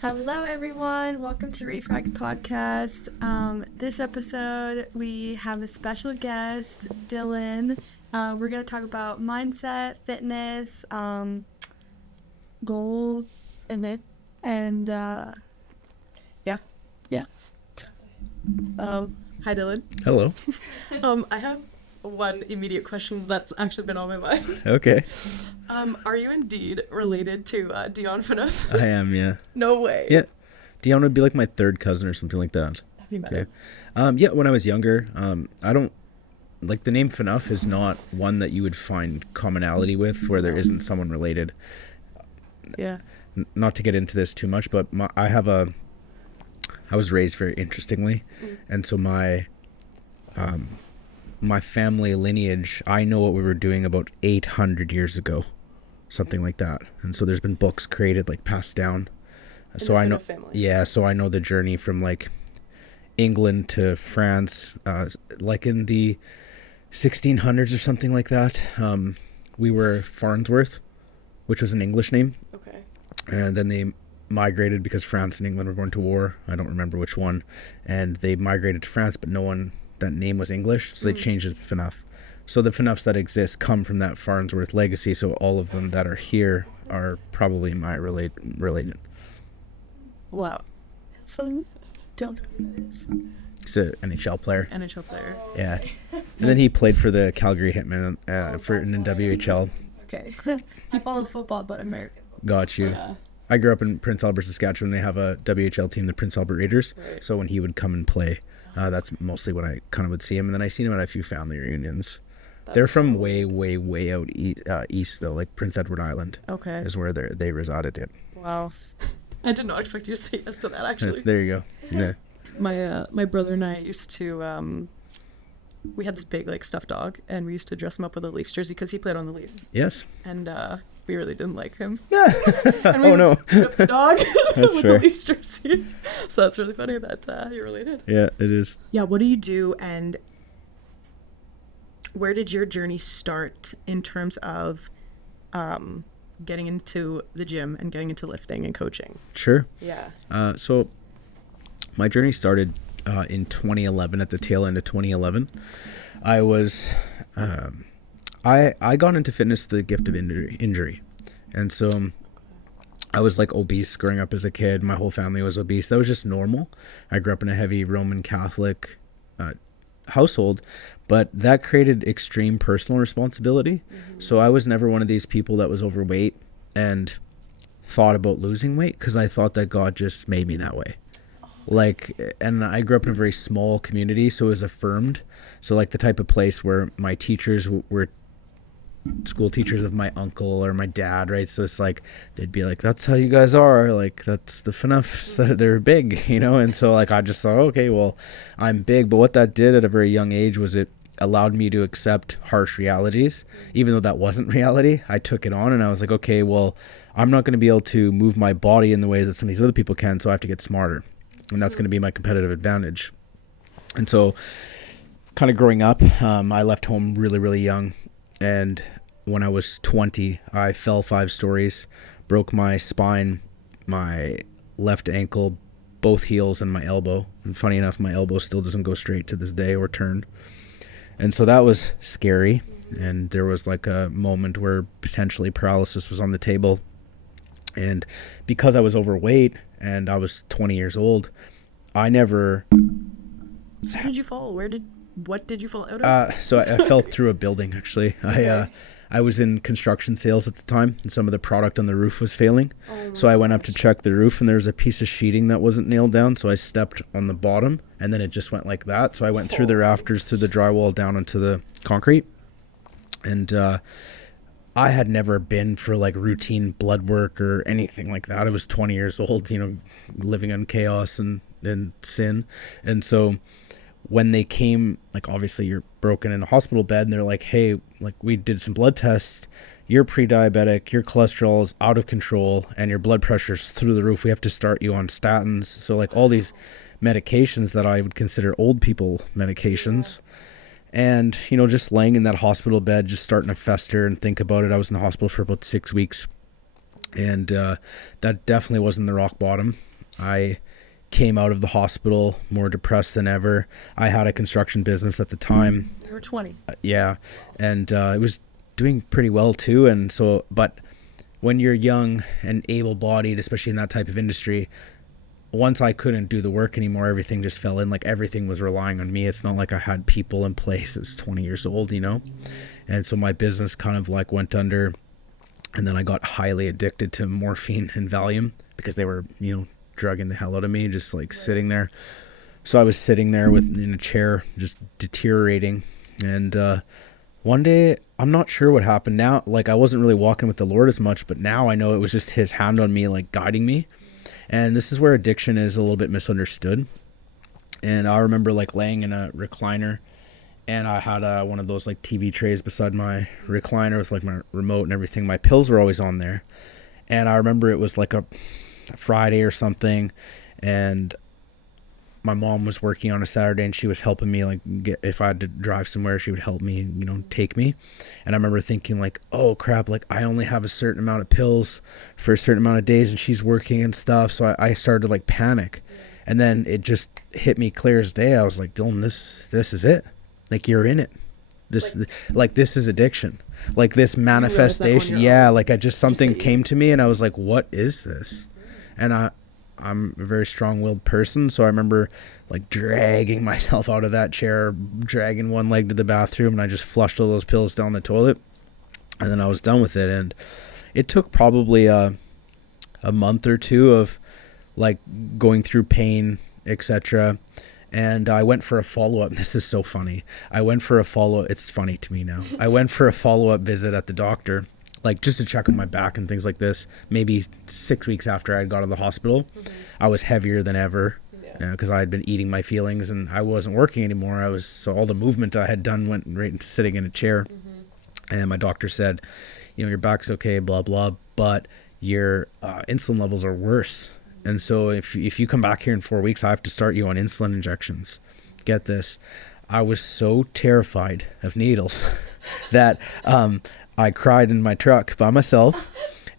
Hello, everyone. Welcome to Refract Podcast. This episode, we have a special guest, Dillon. We're going to talk about mindset, fitness, goals, and yeah. Hi, Dillon. Hello. I have one immediate question that's actually been on my mind. Okay. Are you indeed related to Dillon Phaneuf? I am, yeah. No way. Yeah. Dion would be like my third cousin or something like that. Have you met Okay. him? Yeah, when I was younger, I don't, like the name Phaneuf is not one that you would find commonality with where there isn't someone related. Yeah. Not to get into this too much, but I was raised very interestingly. And so my family lineage, I know what we were doing about 800 years ago, something like that. And so there's been books created, like passed down. So I know, yeah, so I know the journey from like England to France, like in the 1600s or something like that. We were Farnsworth, which was an English name. Okay. And then they migrated because France and England were going to war. I don't remember which one. And they migrated to France, but that name was English. So they changed it to Phaneuf. So the Phaneufs that exist come from that Farnsworth legacy. So all of them that are here are probably my related. Wow. So, don't know who that is. He's an NHL player. NHL player. Yeah. And then he played for the Calgary Hitmen in the WHL. Okay. He followed football, but American. Got you. Yeah. I grew up in Prince Albert, Saskatchewan. They have a WHL team, the Prince Albert Raiders. Right. So when he would come and play, that's mostly when I kind of would see him. And then I seen him at a few family reunions. They're from way, way, way out east, though. Like Prince Edward Island is where they resided in. Wow. I did not expect you to say yes to that, actually. There you go. Yeah. My brother and I used to, we had this big, like, stuffed dog, and we used to dress him up with a Leafs jersey because he played on the Leafs. Yes. And we really didn't like him. And we no. The dog That's with fair. the Leafs jersey. So that's really funny that you're related. Yeah, it is. Yeah, what do you do, and where did your journey start in terms of getting into the gym and getting into lifting and coaching? Sure. Yeah. So my journey started in 2011, at the tail end of 2011. I was, I got into fitness through the gift of injury. And so I was like obese growing up as a kid. My whole family was obese. That was just normal. I grew up in a heavy Roman Catholic household, but that created extreme personal responsibility. So I was never one of these people that was overweight and thought about losing weight because I thought that God just made me that way. And I grew up in a very small community, so it was affirmed. So like the type of place where my teachers were school teachers of my uncle or my dad, right? So it's like they'd be like, that's how you guys are, like that's the Phaneufs, they're big, and so like I just thought, okay, well, I'm big. But what that did at a very young age was it allowed me to accept harsh realities. Even though that wasn't reality, I took it on and I was like, okay, well, I'm not going to be able to move my body in the ways that some of these other people can, so I have to get smarter, and that's going to be my competitive advantage. And so kind of growing up, I left home really, really young. And when I was 20, I fell 5 stories, broke my spine, my left ankle, both heels, and my elbow. And funny enough, my elbow still doesn't go straight to this day or turn. And so that was scary. And there was like a moment where potentially paralysis was on the table. And because I was overweight and I was 20 years old, I never... How did you fall? What did you fall out of? So I fell through a building, actually. Okay. I was in construction sales at the time, and some of the product on the roof was failing. So I went up to check the roof, and there was a piece of sheeting that wasn't nailed down, so I stepped on the bottom, and then it just went like that. So I went through the rafters, through the drywall, down into the concrete. And I had never been for like routine blood work or anything like that. I was 20 years old, living in chaos and sin. And so when they came, like obviously you're broken in a hospital bed, and they're like, hey, like we did some blood tests, you're pre-diabetic, your cholesterol is out of control, and your blood pressure's through the roof. We have to start you on statins. So like all these medications that I would consider old people medications. And, just laying in that hospital bed, just starting to fester and think about it. I was in the hospital for about 6 weeks. And that definitely wasn't the rock bottom. I came out of the hospital more depressed than ever. I had a construction business at the time. You were 20. Yeah. And it was doing pretty well too. And so, but when you're young and able-bodied, especially in that type of industry, once I couldn't do the work anymore, everything just fell in. Like everything was relying on me. It's not like I had people in place. I was 20 years old, you know? And so my business kind of like went under, and then I got highly addicted to morphine and Valium because they were, you know, drugging the hell out of me, just like sitting there. So I was sitting there in a chair, just deteriorating. And one day, I'm not sure what happened now. Like I wasn't really walking with the Lord as much, but now I know it was just his hand on me, like guiding me. And this is where addiction is a little bit misunderstood. And I remember like laying in a recliner, and I had one of those like TV trays beside my recliner with like my remote and everything. My pills were always on there. And I remember it was like a Friday or something, and my mom was working on a Saturday, and she was helping me like if I had to drive somewhere, she would help me, you know, take me. And I remember thinking like, oh crap, like I only have a certain amount of pills for a certain amount of days, and she's working and stuff. So I started to like panic. And then it just hit me clear as day. I was like, Dylan, this is it. Like you're in it. This is addiction. Like this manifestation. Yeah. Like something came to me, and I was like, what is this? And I'm a very strong-willed person, so I remember like dragging myself out of that chair, dragging one leg to the bathroom, and I just flushed all those pills down the toilet, and then I was done with it. And it took probably a month or two of like going through pain, etc. And I went for a follow-up. This is so funny. It's funny to me now. I went for a follow-up visit at the doctor, like just to check on my back and things like this. Maybe 6 weeks after I had got out of the hospital, I was heavier than ever because I had been eating my feelings, and I wasn't working anymore. So all the movement I had done went right into sitting in a chair. And my doctor said, you know, your back's okay, blah, blah, but your insulin levels are worse. And so if you come back here in 4 weeks, I have to start you on insulin injections. Get this. I was so terrified of needles that I cried in my truck by myself,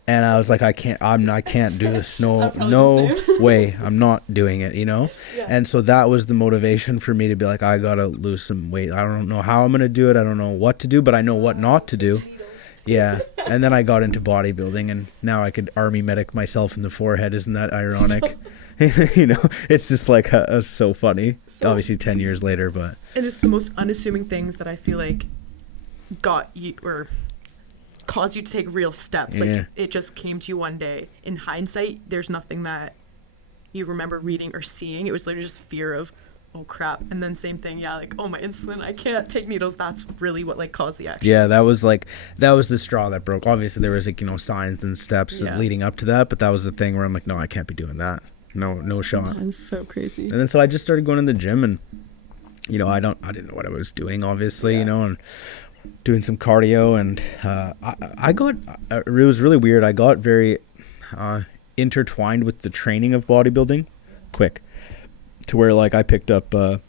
and I was like, I can't do this. No way. I'm not doing it, you know? Yeah. And so that was the motivation for me to be like, I got to lose some weight. I don't know how I'm going to do it. I don't know what to do, but I know what not to do. Yeah. And then I got into bodybuilding, and now I could army medic myself in the forehead. Isn't that ironic? You know, it's just like so funny. So, obviously 10 years later, but. And it's the most unassuming things that I feel like got you or caused you to take real steps. Like it just came to you one day. In hindsight, there's nothing that you remember reading or seeing. It was literally just fear of, oh crap. And then same thing, like, oh, my insulin, I can't take needles. That's really what like caused the action. Yeah, that was the straw that broke. Obviously there was like, you know, signs and steps leading up to that, but that was the thing where I'm like, no, I can't be doing that. No shot. That is so crazy. And then so I just started going to the gym, and you know, I didn't know what I was doing, obviously, you know, and doing some cardio, and I got it was really weird. I got very intertwined with the training of bodybuilding quick, to where like I picked up a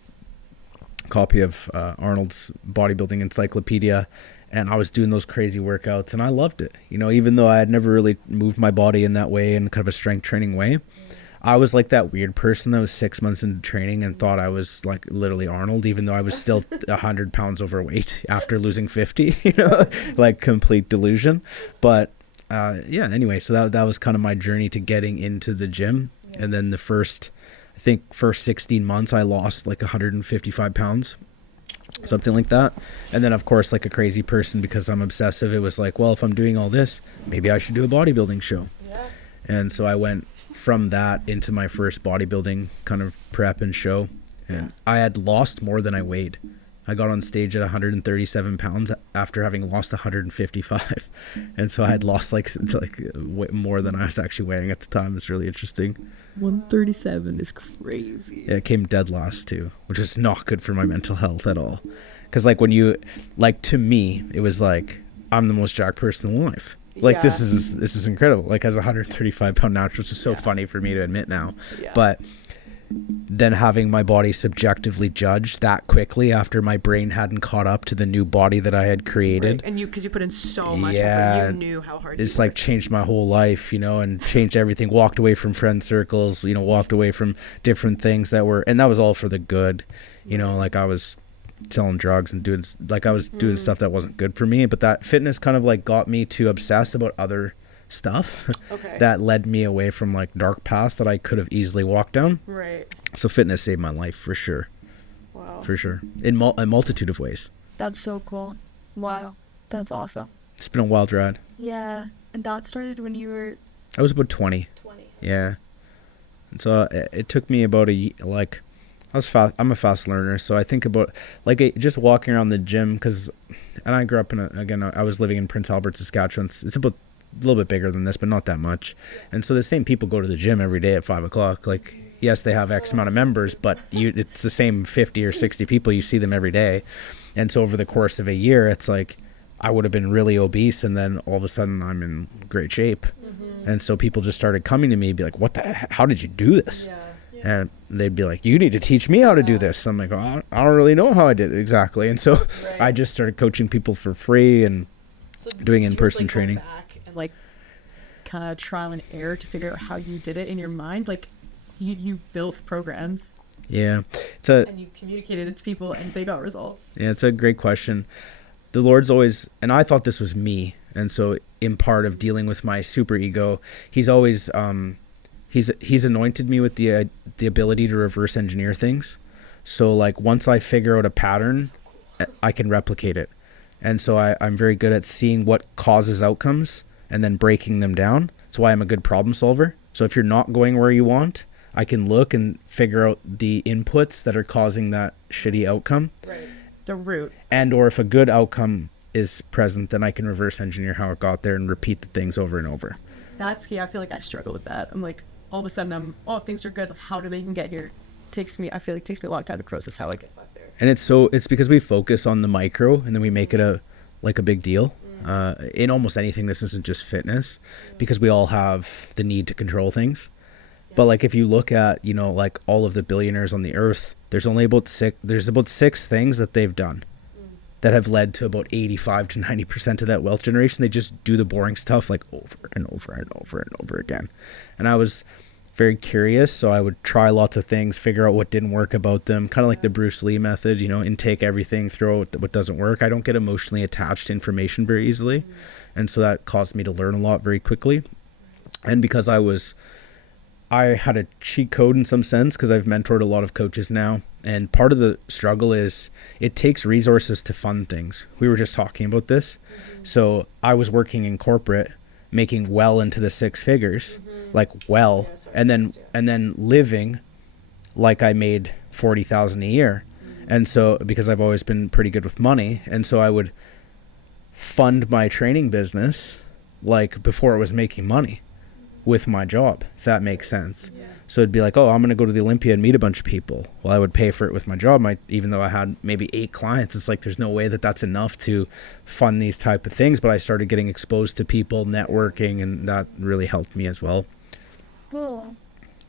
copy of Arnold's bodybuilding encyclopedia, and I was doing those crazy workouts, and I loved it. You know, even though I had never really moved my body in that way, in kind of a strength training way, I was like that weird person that was 6 months into training and thought I was like literally Arnold, even though I was still 100 pounds overweight after losing 50, you know, like complete delusion. But anyway, so that was kind of my journey to getting into the gym. And then the first 16 months, I lost like 155 pounds, something like that. And then of course, like a crazy person, because I'm obsessive, it was like, well, if I'm doing all this, maybe I should do a bodybuilding show. And so I went from that into my first bodybuilding kind of prep and show, and I had lost more than I weighed. I got on stage at 137 pounds after having lost 155, and so I had lost like more than I was actually weighing at the time. It's really interesting. 137 is crazy. Yeah, it came dead last too, which is not good for my mental health at all. Because like when you, like, to me, it was like I'm the most jacked person in life. Like this is incredible. Like as a 135 pound natural, which is so funny for me to admit now. But then having my body subjectively judged that quickly after my brain hadn't caught up to the new body that I had created. Right. And because you put in so much effort, you knew how hard it's you like worked. changed my whole life, and changed everything. Walked away from friend circles, walked away from different things and that was all for the good. Like I was selling drugs and doing stuff that wasn't good for me, but that fitness kind of like got me to obsess about other stuff that led me away from like dark paths that I could have easily walked down. Right. So fitness saved my life for sure. Wow. For sure. In a multitude of ways. That's so cool. Wow. That's awesome. It's been a wild ride. Yeah. And that started when you were... I was about 20. Yeah. And so it took me about I'm a fast learner. So I think about just walking around the gym and I grew up I was living in Prince Albert, Saskatchewan. It's about a little bit bigger than this, but not that much. And so the same people go to the gym every day at 5:00. Like, yes, they have X amount of members, but it's the same 50 or 60 people. You see them every day. And so over the course of a year, it's like I would have been really obese, and then all of a sudden I'm in great shape. And so people just started coming to me and be like, how did you do this? And they'd be like, you need to teach me how to do this. I'm like, well, I don't really know how I did it exactly. And so I just started coaching people for free and doing in-person training. Like kind of trial and error to figure out how you did it in your mind. Like you built programs. Yeah. And you communicated it to people and they got results. Yeah, it's a great question. The Lord's always, and I thought this was me. And so in part of dealing with my super ego, he's always, he's anointed me with the ability to reverse engineer things. So like once I figure out a pattern, I can replicate it. And so I'm very good at seeing what causes outcomes and then breaking them down. That's why I'm a good problem solver. So if you're not going where you want, I can look and figure out the inputs that are causing that shitty outcome. Right. The root. And or if a good outcome is present, then I can reverse engineer how it got there and repeat the things over and over. That's key. I feel like I struggle with that. I'm like, all of a sudden things are good. How do they even get here? I feel like it takes me a long time to process how I get back there. And it's because we focus on the micro and then we make it a big deal. In almost anything, this isn't just fitness, because we all have the need to control things. Yes. But like if you look at, like all of the billionaires on the earth, there's about six things that they've done that have led to about 85 to 90% of that wealth generation. They just do the boring stuff like over and over and over and over again. And I was very curious, so I would try lots of things, figure out what didn't work about them, kind of like the Bruce Lee method, intake everything, throw out what doesn't work. I don't get emotionally attached to information very easily, and so that caused me to learn a lot very quickly. And because I had a cheat code in some sense, because I've mentored a lot of coaches now, and part of the struggle is it takes resources to fund things. We were just talking about this. So I was working in corporate, making well into the six figures, and then living like I made $40,000 a year. And so, because I've always been pretty good with money, and so I would fund my training business like before it was making money with my job, if that makes sense. So it'd be like, oh, I'm going to go to the Olympia and meet a bunch of people. Well, I would pay for it with my job. Even though I had maybe 8 clients, it's like there's no way that that's enough to fund these type of things. But I started getting exposed to people, networking, and that really helped me as well. Cool.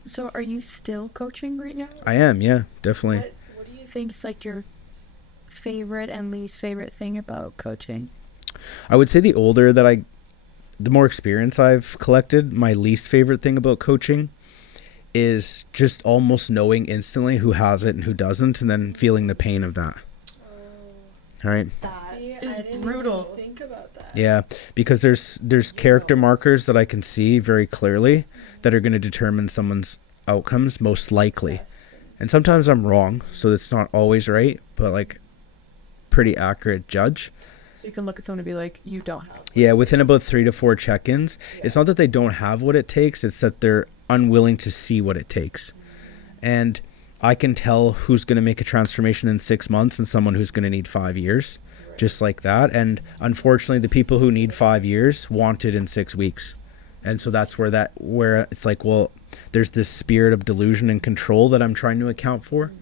So are you still coaching right now? I am, yeah, definitely. What do you think is like your favorite and least favorite thing about coaching? I would say the more experience I've collected, my least favorite thing about coaching is just almost knowing instantly who has it and who doesn't, and then feeling the pain of that. All right. That is brutal. Think about that. Yeah, because there's character markers that I can see very clearly that are going to determine someone's outcomes most likely. And sometimes I'm wrong, so it's not always right, but like pretty accurate judge. So you can look at someone and be like, you don't have. Yeah, within about 3 to 4 check-ins. It's not that they don't have what it takes, it's that they're unwilling to see what it takes. And I can tell who's going to make a transformation in 6 months and someone who's going to need 5 years, just like that. And unfortunately, the people who need 5 years want it in 6 weeks. And so that's where it's like, well, there's this spirit of delusion and control that I'm trying to account for.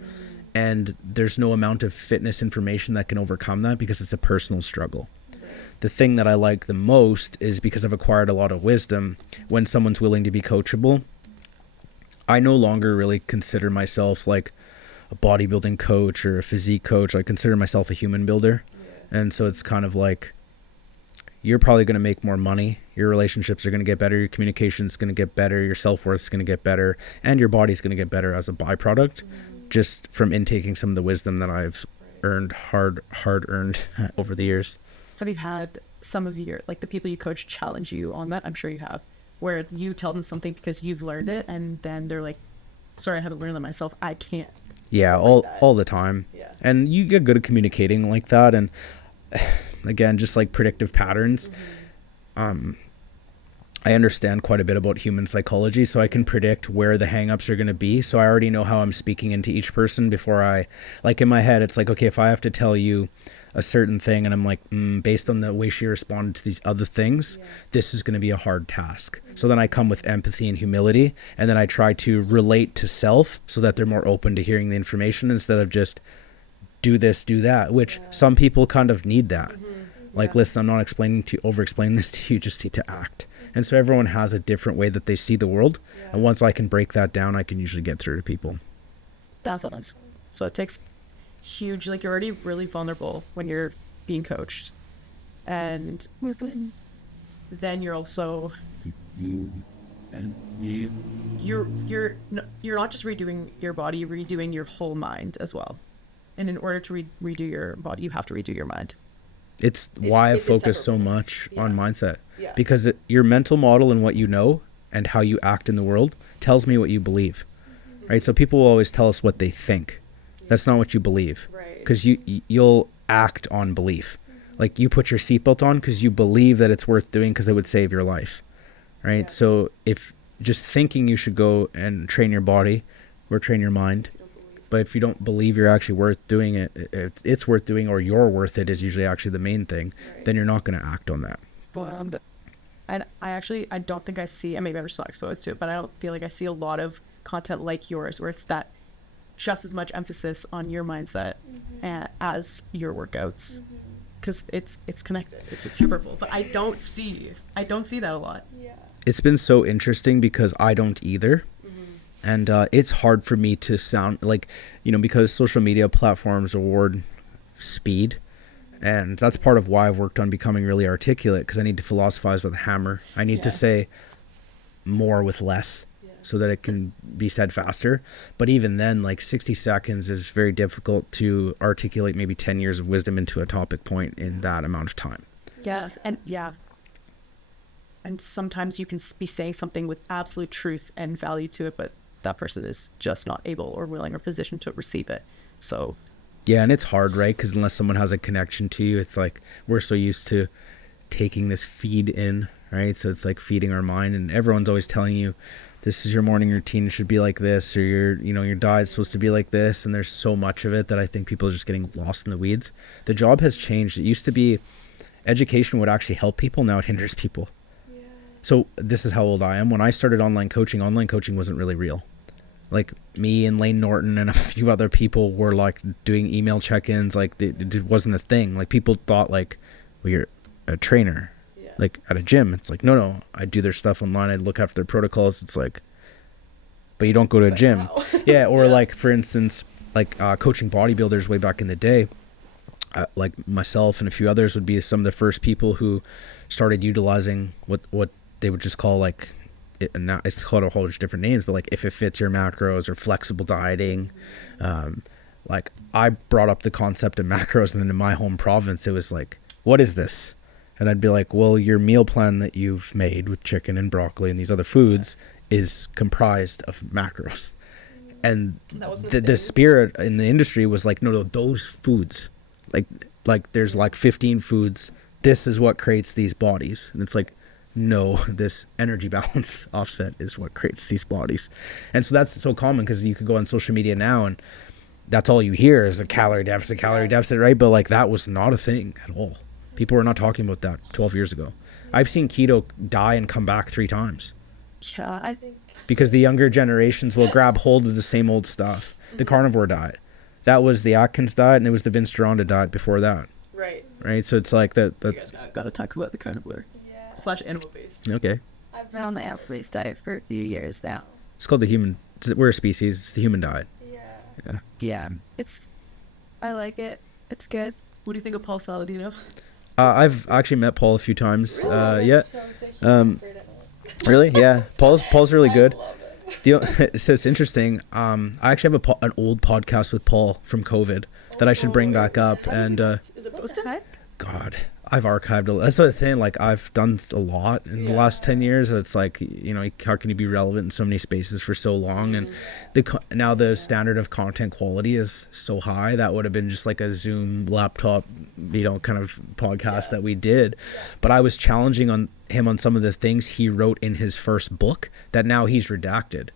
And there's no amount of fitness information that can overcome that, because it's a personal struggle. The thing that I like the most is, because I've acquired a lot of wisdom, when someone's willing to be coachable, I no longer really consider myself like a bodybuilding coach or a physique coach. I consider myself a human builder. And so it's kind of like, you're probably going to make more money. Your relationships are going to get better. Your communication is going to get better. Your self-worth is going to get better. And your body's going to get better as a byproduct, just from intaking some of the wisdom that I've earned, hard earned over the years. Have you had some of your, like the people you coach challenge you on that? I'm sure you have, where you tell them something because you've learned it and then they're like, sorry, I haven't learned that myself. I can't. Yeah, all the time. Yeah. And you get good at communicating like that. And again, just like predictive patterns. I understand quite a bit about human psychology, so I can predict where the hangups are going to be. So I already know how I'm speaking into each person before I, like in my head, it's like, okay, if I have to tell you a certain thing and I'm like, based on the way she responded to these other things, this is going to be a hard task. So then I come with empathy and humility, and then I try to relate to self so that they're more open to hearing the information instead of just do this, do that, which some people kind of need that. Like, listen, I'm not over-explaining this to you, just need to act. And so everyone has a different way that they see the world. And once I can break that down, I can usually get through to people. That's nice. So it takes huge, like you're already really vulnerable when you're being coached. And then you're also, you're not just redoing your body, you're redoing your whole mind as well. And in order to redo your body, you have to redo your mind. It's why I focus so much on mindset, because your mental model and what you know and how you act in the world tells me what you believe, right? So people will always tell us what they think. That's not what you believe, because you'll act on belief. Like, you put your seatbelt on because you believe that it's worth doing because it would save your life, right? So if just thinking you should go and train your body or train your mind, but if you don't believe you're actually worth doing it, it's worth doing, or you're worth it is usually actually the main thing, then you're not going to act on that. And I don't think I see, and maybe I'm just not exposed to it, but I don't feel like I see a lot of content like yours where it's that just as much emphasis on your mindset as your workouts, because it's connected, it's inseparable. But I don't see that a lot. It's been so interesting because I don't either. And it's hard for me to sound like, because social media platforms reward speed. And that's part of why I've worked on becoming really articulate, because I need to philosophize with a hammer. I need to say more with less so that it can be said faster. But even then, like 60 seconds is very difficult to articulate maybe 10 years of wisdom into a topic point in that amount of time. Yes. And sometimes you can be saying something with absolute truth and value to it, but that person is just not able or willing or positioned to receive it. So yeah, and it's hard, right? Because unless someone has a connection to you, it's like we're so used to taking this feed in, right? So it's like feeding our mind, and everyone's always telling you this is your morning routine, it should be like this, or your diet's supposed to be like this, and there's so much of it that I think people are just getting lost in the weeds. The job has changed. It used to be education would actually help people, now it hinders people. So this is how old I am. When I started online coaching wasn't really real. Like, me and Lane Norton and a few other people were like doing email check-ins. Like, it wasn't a thing. Like, people thought like, well, you're a trainer, like at a gym. It's like, no, I do their stuff online. I look after their protocols. It's like, but you don't go to a gym. Or like, for instance, like coaching bodybuilders way back in the day, like myself and a few others would be some of the first people who started utilizing what they would just call like, now it's called a whole bunch of different names, but like if it fits your macros or flexible dieting. Like, I brought up the concept of macros, and then in my home province it was like, what is this? And I'd be like, well, your meal plan that you've made with chicken and broccoli and these other foods is comprised of macros. And the spirit in the industry was like, no, those foods, like there's like 15 foods, this is what creates these bodies. And it's like, no, this energy balance offset is what creates these bodies. And so that's so common, because you could go on social media now and that's all you hear is a calorie deficit, right? But like, that was not a thing at all. People were not talking about that 12 years ago. I've seen keto die and come back 3 times. Yeah, I think because the younger generations will grab hold of the same old stuff. The carnivore diet, that was the Atkins diet, and it was the Vince Gironda diet before that. Right. So it's like that. You guys gotta talk about the carnivore / animal based. Okay. I've been on the plant-based diet for a few years now. It's called the human we're a species. It's the human diet. Yeah. I like it. It's good. What do you think of Paul Saladino? I've actually met Paul a few times. Really? Yeah. So sick. Really? Yeah. Paul's really good. So it's interesting. I actually have an old podcast with Paul from COVID that I should bring back up. And Is it posted? God, I've archived a lot. That's the thing. Like, I've done a lot in the last 10 years. It's like, you know, how can you be relevant in so many spaces for so long? And now the standard of content quality is so high. That would have been just like a Zoom laptop, you know, kind of podcast that we did. But I was challenging on him on some of the things he wrote in his first book that now he's redacted.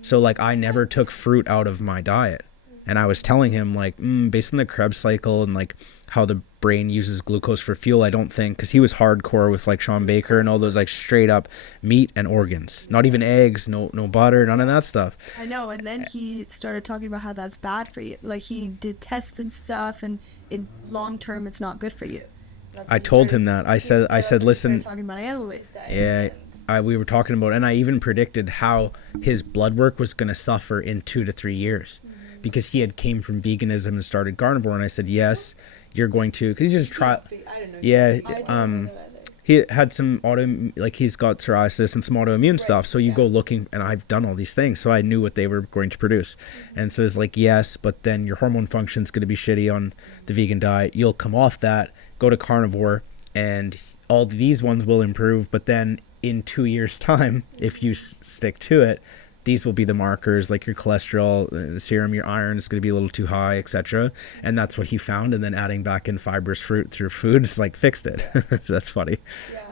So, like, I never took fruit out of my diet. And I was telling him, like, based on the Krebs cycle and, like, how the brain uses glucose for fuel, I don't think, because he was hardcore with, like, Sean Baker and all those, like, straight up meat and organs. Not even eggs, no butter, none of that stuff. I know. And then he started talking about how that's bad for you. Like, he did tests and stuff, and in long term, it's not good for you. I told him that. I said, listen. Talking about animal-based diet. Yeah. We were talking about, and I even predicted how his blood work was going to suffer in 2 to 3 years, because he had came from veganism and started carnivore. And I said, yes, you're going to, because he just try. Yeah. He had some he's got psoriasis and some autoimmune stuff. So you go looking, and I've done all these things. So I knew what they were going to produce. And so it's like, yes, but then your hormone function is going to be shitty on the vegan diet. You'll come off that, go to carnivore, and all these ones will improve. But then in 2 years' time, if you stick to it, these will be the markers, like your cholesterol, serum, your iron is going to be a little too high, etc. And that's what he found. And then adding back in fibrous fruit through foods, like, fixed it. So that's funny. Yeah,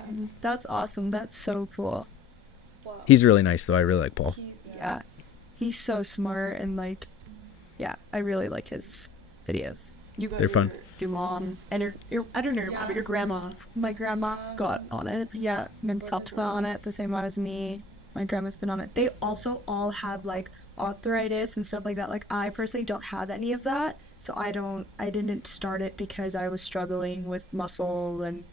that's awesome. That's so cool. Wow. He's really nice, though. I really like Paul. Yeah, he's so smart, and, like, yeah, I really like his videos. They're fun. Your mom and I don't know, your grandma. My grandma got on it. Yeah, my pop's got on it the same way as me. My grandma's been on it. They also all have, like, arthritis and stuff like that. Like, I personally don't have any of that, so I didn't start it because I was struggling with muscle and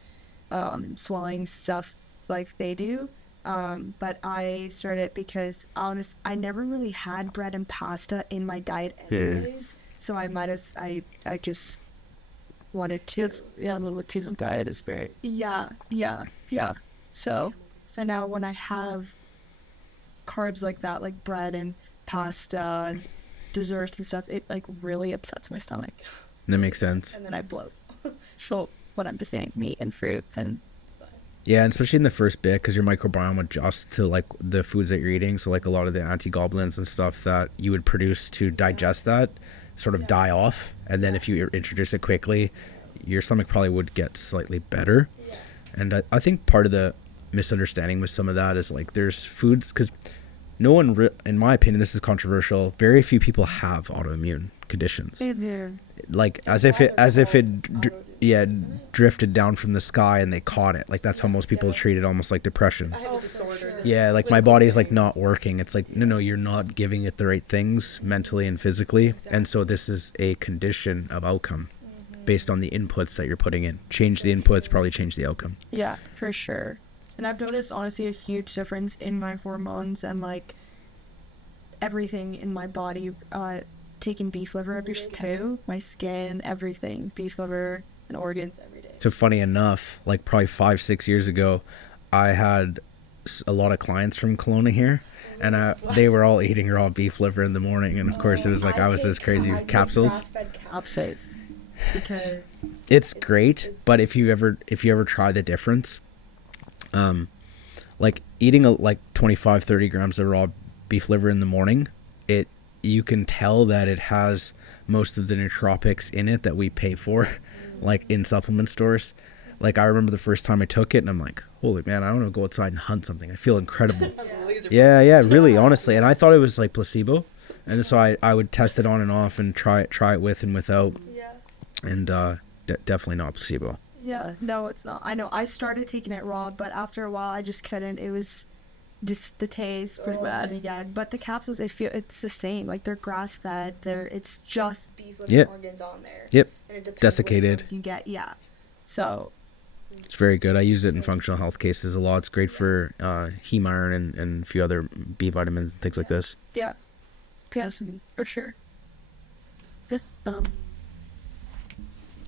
swelling stuff like they do. But I started because I never really had bread and pasta in my diet anyways. So I just wanted to. Yeah, a little Latina diet is very. Yeah. So now when I have carbs like that, like bread and pasta and desserts and stuff, it, like, really upsets my stomach. That makes sense. And then I bloat. So what I'm just saying, meat and fruit and. Yeah, and especially in the first bit, because your microbiome adjusts to, like, the foods that you're eating. So, like, a lot of the anti-goblins and stuff that you would produce to digest that sort of die off. And then if you introduce it quickly, your stomach probably would get slightly better. And I think part of the misunderstanding with some of that is, like, there's foods, because no one, in my opinion, this is controversial, very few people have autoimmune conditions. Like, as if it drifted down from the sky and they caught it. Like, that's how most people treat it, almost like depression. I have a disorder. Yeah, like, my body's, like, not working. It's like, no, you're not giving it the right things mentally and physically. And so this is a condition of outcome based on the inputs that you're putting in. Change the inputs, probably change the outcome. Yeah, for sure. And I've noticed, honestly, a huge difference in my hormones and, like, everything in my body. Taking beef liver every too, my skin, everything, beef liver and organs every day. So funny enough, like, probably 5-6 years ago, I had a lot of clients from Kelowna here, and they were all eating raw beef liver in the morning, and of course it was like I was this crazy capsules. Grass-fed capsules because it's great, but if you ever try the difference, like, eating like 25-30 grams of raw beef liver in the morning, you can tell that it has most of the nootropics in it that we pay for, like, in supplement stores. Like, I remember the first time I took it, and I'm like, holy man, I want to go outside and hunt something. I feel incredible. Yeah, really, honestly. And I thought it was like placebo, and so I would test it on and off and try it with and without. Yeah. And definitely not placebo. Yeah, no, it's not. I know. I started taking it raw, but after a while, I just couldn't. It was just the taste pretty bad again. But the capsules, it's the same. Like, they're grass fed. It's just beef with organs on there. Yep. And it depends desiccated. Which ones you get, yeah. So it's very good. I use it in functional health cases a lot. It's great for heme iron and a few other B vitamins and things like this. Yeah. Yes, for sure. Yeah.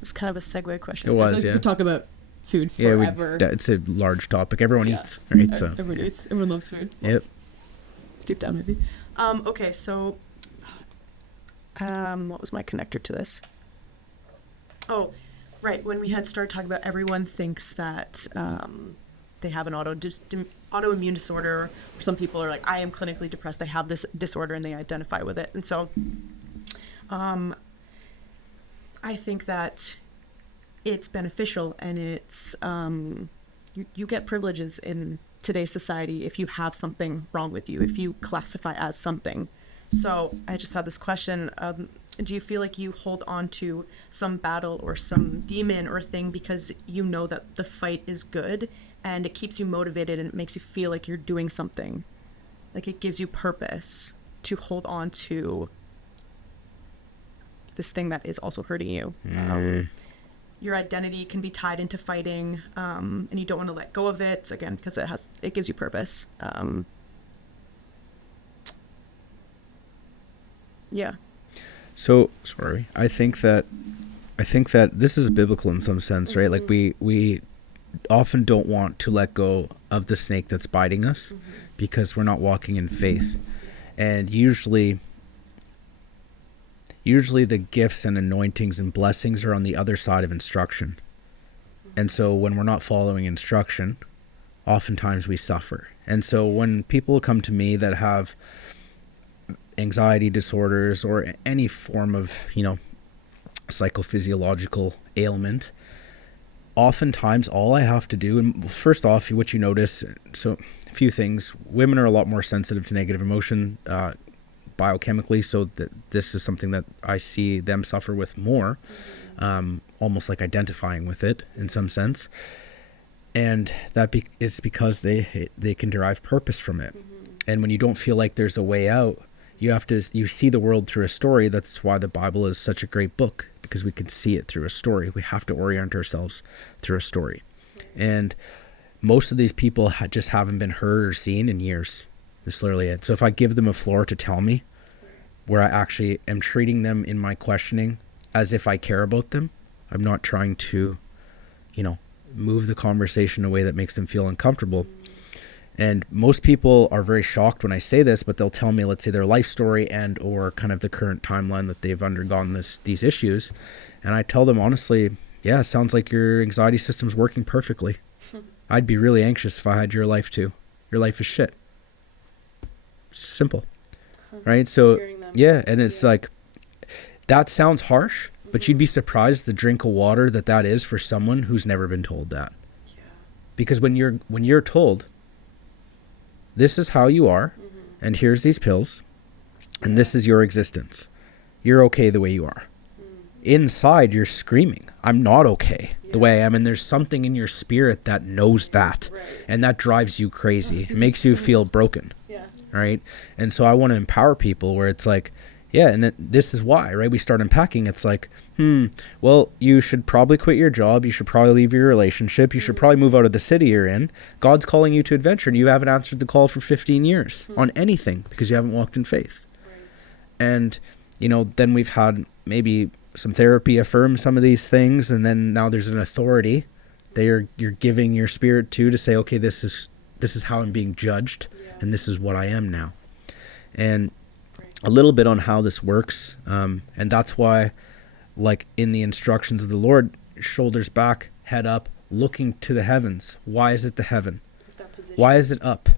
It's kind of a segue question. It was, We yeah. could talk about food Yeah, forever. it's a large topic. Everyone Yeah. eats, right? So, Everyone eats. Everyone loves food. yep. Deep down, maybe. Okay, so what was my connector to this? Oh, right. When we had started talking about everyone thinks that they have an autoimmune disorder. Some people are like, I am clinically depressed. I have this disorder, and they identify with it. And so, I think that it's beneficial, and it's you get privileges in today's society if you have something wrong with you, if you classify as something. So I just had this question. Do you feel like you hold on to some battle or some demon or thing because you know that the fight is good and it keeps you motivated and it makes you feel like you're doing something? Like it gives you purpose to hold on to this thing that is also hurting you. Your identity can be tied into fighting, and you don't want to let go of it, again, because it gives you purpose. Yeah. So sorry. I think that this is biblical in some sense, right? Like we often don't want to let go of the snake that's biting us because we're not walking in faith. And usually the gifts and anointings and blessings are on the other side of instruction. And so when we're not following instruction, oftentimes we suffer. And so when people come to me that have anxiety disorders or any form of, psychophysiological ailment, oftentimes all I have to do, and first off, what you notice, so a few things, women are a lot more sensitive to negative emotion, biochemically, so that this is something that I see them suffer with more, almost like identifying with it in some sense, and that is because they can derive purpose from it. And when you don't feel like there's a way out, you see the world through a story. That's why the Bible is such a great book, because we can see it through a story. We have to orient ourselves through a story, and most of these people just haven't been heard or seen in years. That's literally it. So if I give them a floor to tell me, where I actually am treating them in my questioning as if I care about them, I'm not trying to, move the conversation in a way that makes them feel uncomfortable. And most people are very shocked when I say this, but they'll tell me, let's say, their life story and or kind of the current timeline that they've undergone these issues. And I tell them honestly, yeah, it sounds like your anxiety system's working perfectly. I'd be really anxious if I had your life too. Your life is shit. Simple. Right? So, yeah, and it's like, that sounds harsh, but you'd be surprised the drink of water that is for someone who's never been told that. Because when you're told, this is how you are, and here's these pills, and this is your existence, you're okay the way you are. Inside, you're screaming, I'm not okay the way I am, and there's something in your spirit that knows that, and that drives you crazy. It makes you feel broken. Right? And so I want to empower people where it's like, yeah, and this is why, right? We start unpacking. It's like, well, you should probably quit your job. You should probably leave your relationship. You should probably move out of the city you're in. God's calling you to adventure, and you haven't answered the call for 15 years on anything because you haven't walked in faith. And, then we've had maybe some therapy affirm some of these things, and then now there's an authority that you're giving your spirit to say, okay, this is how I'm being judged, and this is what I am now. And a little bit on how this works, and that's why, like in the instructions of the Lord, shoulders back, head up, looking to the heavens. Why is it the heaven? Why is it up?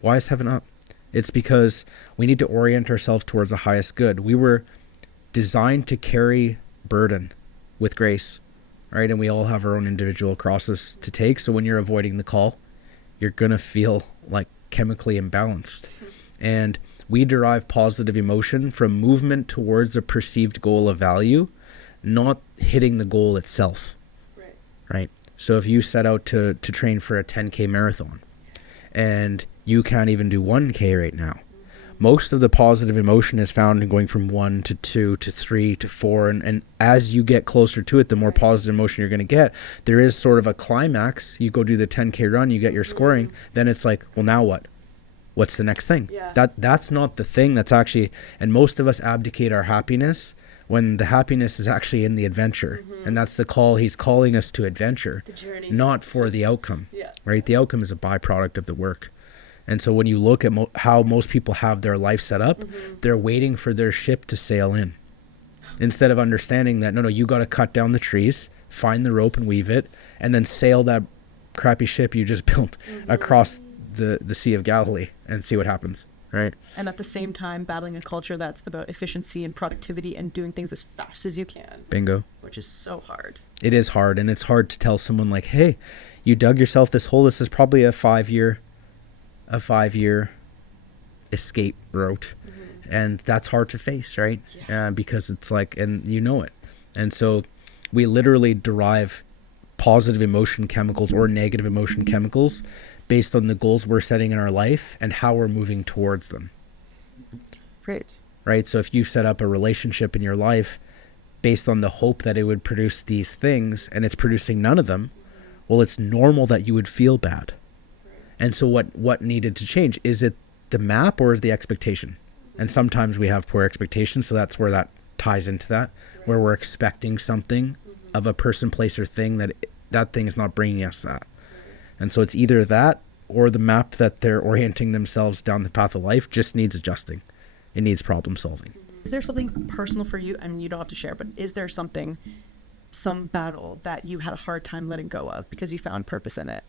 Why is heaven up? It's because we need to orient ourselves towards the highest good. We were designed to carry burden with grace, right? And we all have our own individual crosses to take. So when you're avoiding the call, you're going to feel like chemically imbalanced. And we derive positive emotion from movement towards a perceived goal of value, not hitting the goal itself. Right? So if you set out to train for a 10K marathon and you can't even do 1K right now, most of the positive emotion is found in going from 1 to 2 to 3 to 4. And as you get closer to it, the more positive emotion you're going to get. There is sort of a climax. You go do the 10K run, you get your scoring. Then it's like, well, now what? what's the next thing? Yeah. That's not the thing that's actually, and most of us abdicate our happiness when the happiness is actually in the adventure. And that's the call. He's calling us to adventure, The journey. not for the outcome, Yeah. right? The outcome is a byproduct of the work. And so when you look at how most people have their life set up, they're waiting for their ship to sail in, instead of understanding that, no, you got to cut down the trees, find the rope and weave it, and then sail that crappy ship you just built across the Sea of Galilee and see what happens, right? And at the same time, battling a culture that's about efficiency and productivity and doing things as fast as you can, Bingo. which is so hard. It is hard, and it's hard to tell someone like, hey, you dug yourself this hole. This is probably a 5-year escape route. And that's hard to face, right? Because it's like, and you know it. And so we literally derive positive emotion chemicals or negative emotion chemicals based on the goals we're setting in our life and how we're moving towards them. Great. Right? So if you set up a relationship in your life based on the hope that it would produce these things and it's producing none of them, well, it's normal that you would feel bad. And so what needed to change? Is it the map or the expectation? And sometimes we have poor expectations, so that's where that ties into that, where we're expecting something of a person, place, or thing that thing is not bringing us that. And so it's either that or the map that they're orienting themselves down the path of life just needs adjusting. It needs problem solving. Is there something personal for you, and you don't have to share, but is there some battle that you had a hard time letting go of because you found purpose in it?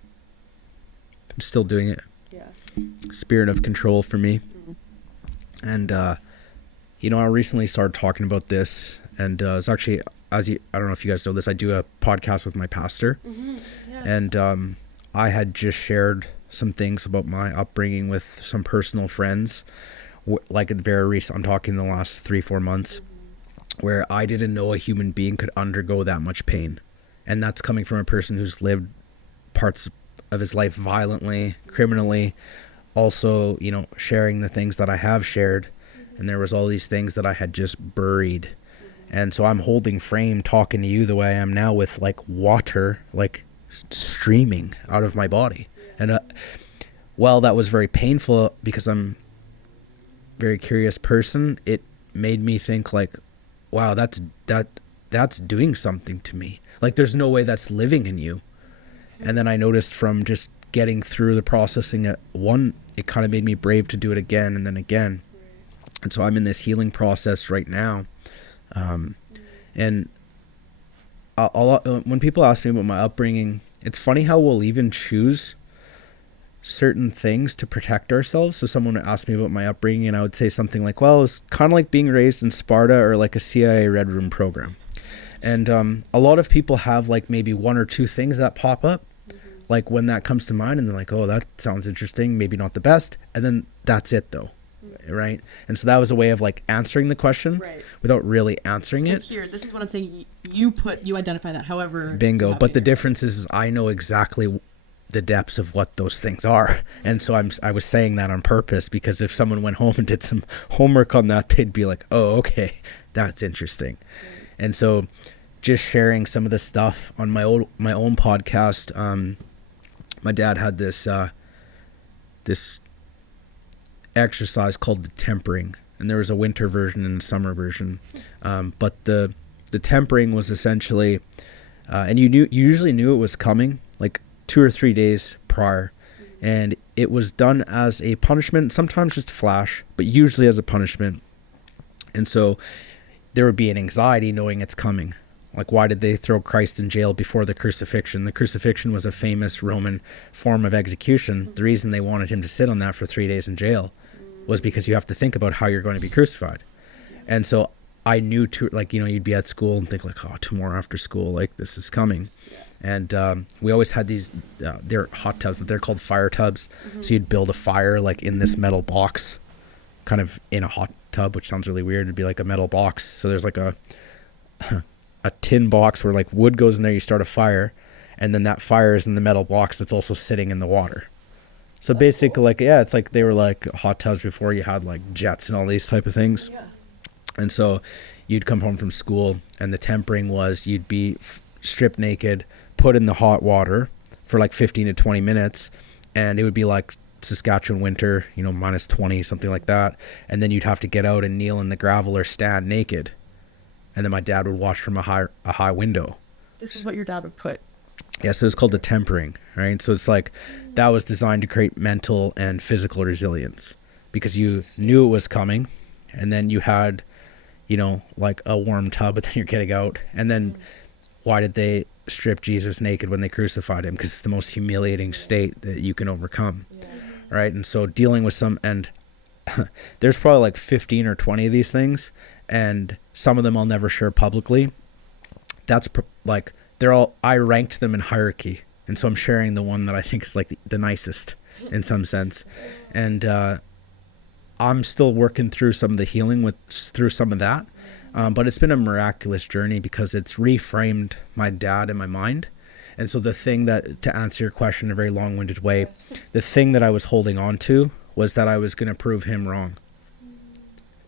I'm still doing it. Yeah. Spirit of control for me. And, I recently started talking about this, and it's actually, I don't know if you guys know this, I do a podcast with my pastor. And I had just shared some things about my upbringing with some personal friends, like at the very recent, I'm talking the last 3-4 months, where I didn't know a human being could undergo that much pain. And that's coming from a person who's lived parts of his life violently, criminally, also, sharing the things that I have shared. And there was all these things that I had just buried. And so I'm holding frame talking to you the way I am now with like water, like streaming out of my body. And while that was very painful because I'm a very curious person, it made me think like, wow, that's doing something to me. Like there's no way that's living in you. And then I noticed from just getting through the processing at one, it kind of made me brave to do it again and then again. And so I'm in this healing process right now. And when people ask me about my upbringing, it's funny how we'll even choose certain things to protect ourselves. So someone would ask me about my upbringing and I would say something like, well, it's kind of like being raised in Sparta or like a CIA Red Room program. And a lot of people have like maybe 1 or 2 things that pop up. Like when that comes to mind and they're like, oh, that sounds interesting. Maybe not the best. And then that's it though. Right. And so that was a way of like answering the question without really answering it. Here, this is what I'm saying. You identify that however. Bingo. But the difference is I know exactly the depths of what those things are. And so I was saying that on purpose because if someone went home and did some homework on that, they'd be like, oh, okay, that's interesting. And so just sharing some of the stuff on my own podcast, my dad had this exercise called the tempering, and there was a winter version and a summer version. But the tempering was essentially, and you usually knew it was coming like 2 or 3 days prior, and it was done as a punishment, sometimes just a flash, but usually as a punishment. And so there would be an anxiety knowing it's coming. Like, why did they throw Christ in jail before the crucifixion? The crucifixion was a famous Roman form of execution. The reason they wanted him to sit on that for 3 days in jail was because you have to think about how you're going to be crucified. And so I knew you'd be at school and think like, oh, tomorrow after school, like this is coming. And we always had these, they're hot tubs, but they're called fire tubs. So you'd build a fire like in this metal box, kind of in a hot tub, which sounds really weird. It'd be like a metal box. So there's like a tin box where like wood goes in there, you start a fire, and then that fire is in the metal box that's also sitting in the water. So basically, like, yeah, it's like they were like hot tubs before you had like jets and all these type of things. Yeah. And so you'd come home from school, and the tempering was you'd be stripped naked, put in the hot water for like 15 to 20 minutes, and it would be like Saskatchewan winter, you know, minus 20, something like that. And then you'd have to get out and kneel in the gravel or stand naked. And then my dad would watch from a high window. This is what your dad would put. Yeah, so it's called the tempering, right? So it's like that was designed to create mental and physical resilience because you knew it was coming, and then you had, you know, like a warm tub, but then you're getting out. And then why did they strip Jesus naked when they crucified him? Because it's the most humiliating state that you can overcome, right? And so dealing with and there's probably like 15 or 20 of these things, and some of them I'll never share publicly. That's like, I ranked them in hierarchy. And so I'm sharing the one that I think is like the nicest in some sense. And I'm still working through some of the healing through some of that. But it's been a miraculous journey because it's reframed my dad in my mind. And so the thing that, to answer your question in a very long-winded way, the thing that I was holding on to was that I was going to prove him wrong.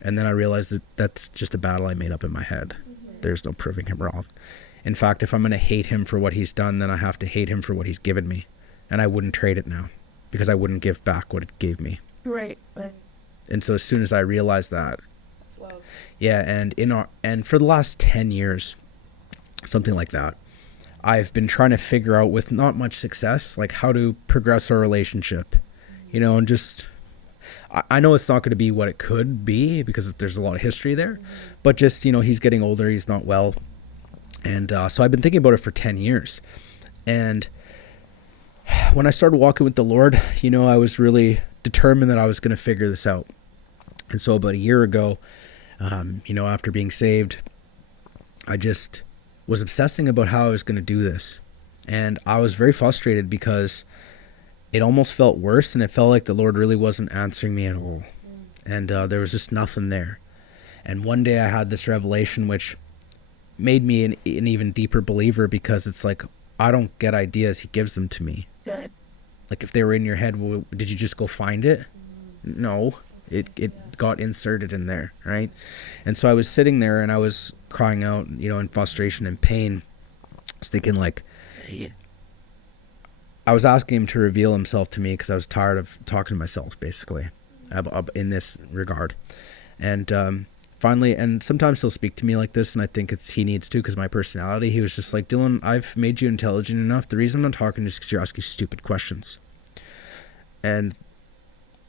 And then I realized that that's just a battle I made up in my head. There's no proving him wrong. In fact, if I'm going to hate him for what he's done, then I have to hate him for what he's given me. And I wouldn't trade it now because I wouldn't give back what it gave me. Right. And so as soon as I realized that, yeah, and for the last 10 years, something like that, I've been trying to figure out with not much success, like how to progress our relationship, you know, and just, I know it's not going to be what it could be because there's a lot of history there, but just, you know, he's getting older, he's not well. And so I've been thinking about it for 10 years. And when I started walking with the Lord, you know, I was really determined that I was going to figure this out. And so about a year ago, you know, after being saved, I just was obsessing about how I was going to do this. And I was very frustrated because it almost felt worse, and it felt like the Lord really wasn't answering me at all. And there was just nothing there. And one day I had this revelation which made me an even deeper believer, because it's like, I don't get ideas, he gives them to me. Like if they were in your head, did you just go find it? No, it got inserted in there, right? And so I was sitting there and I was crying out, you know, in frustration and pain. I was thinking like, I was asking him to reveal himself to me because I was tired of talking to myself, basically, in this regard. And finally, and sometimes he'll speak to me like this, and I think he needs to because my personality. He was just like, Dillon, I've made you intelligent enough. The reason I'm not talking is because you're asking stupid questions. And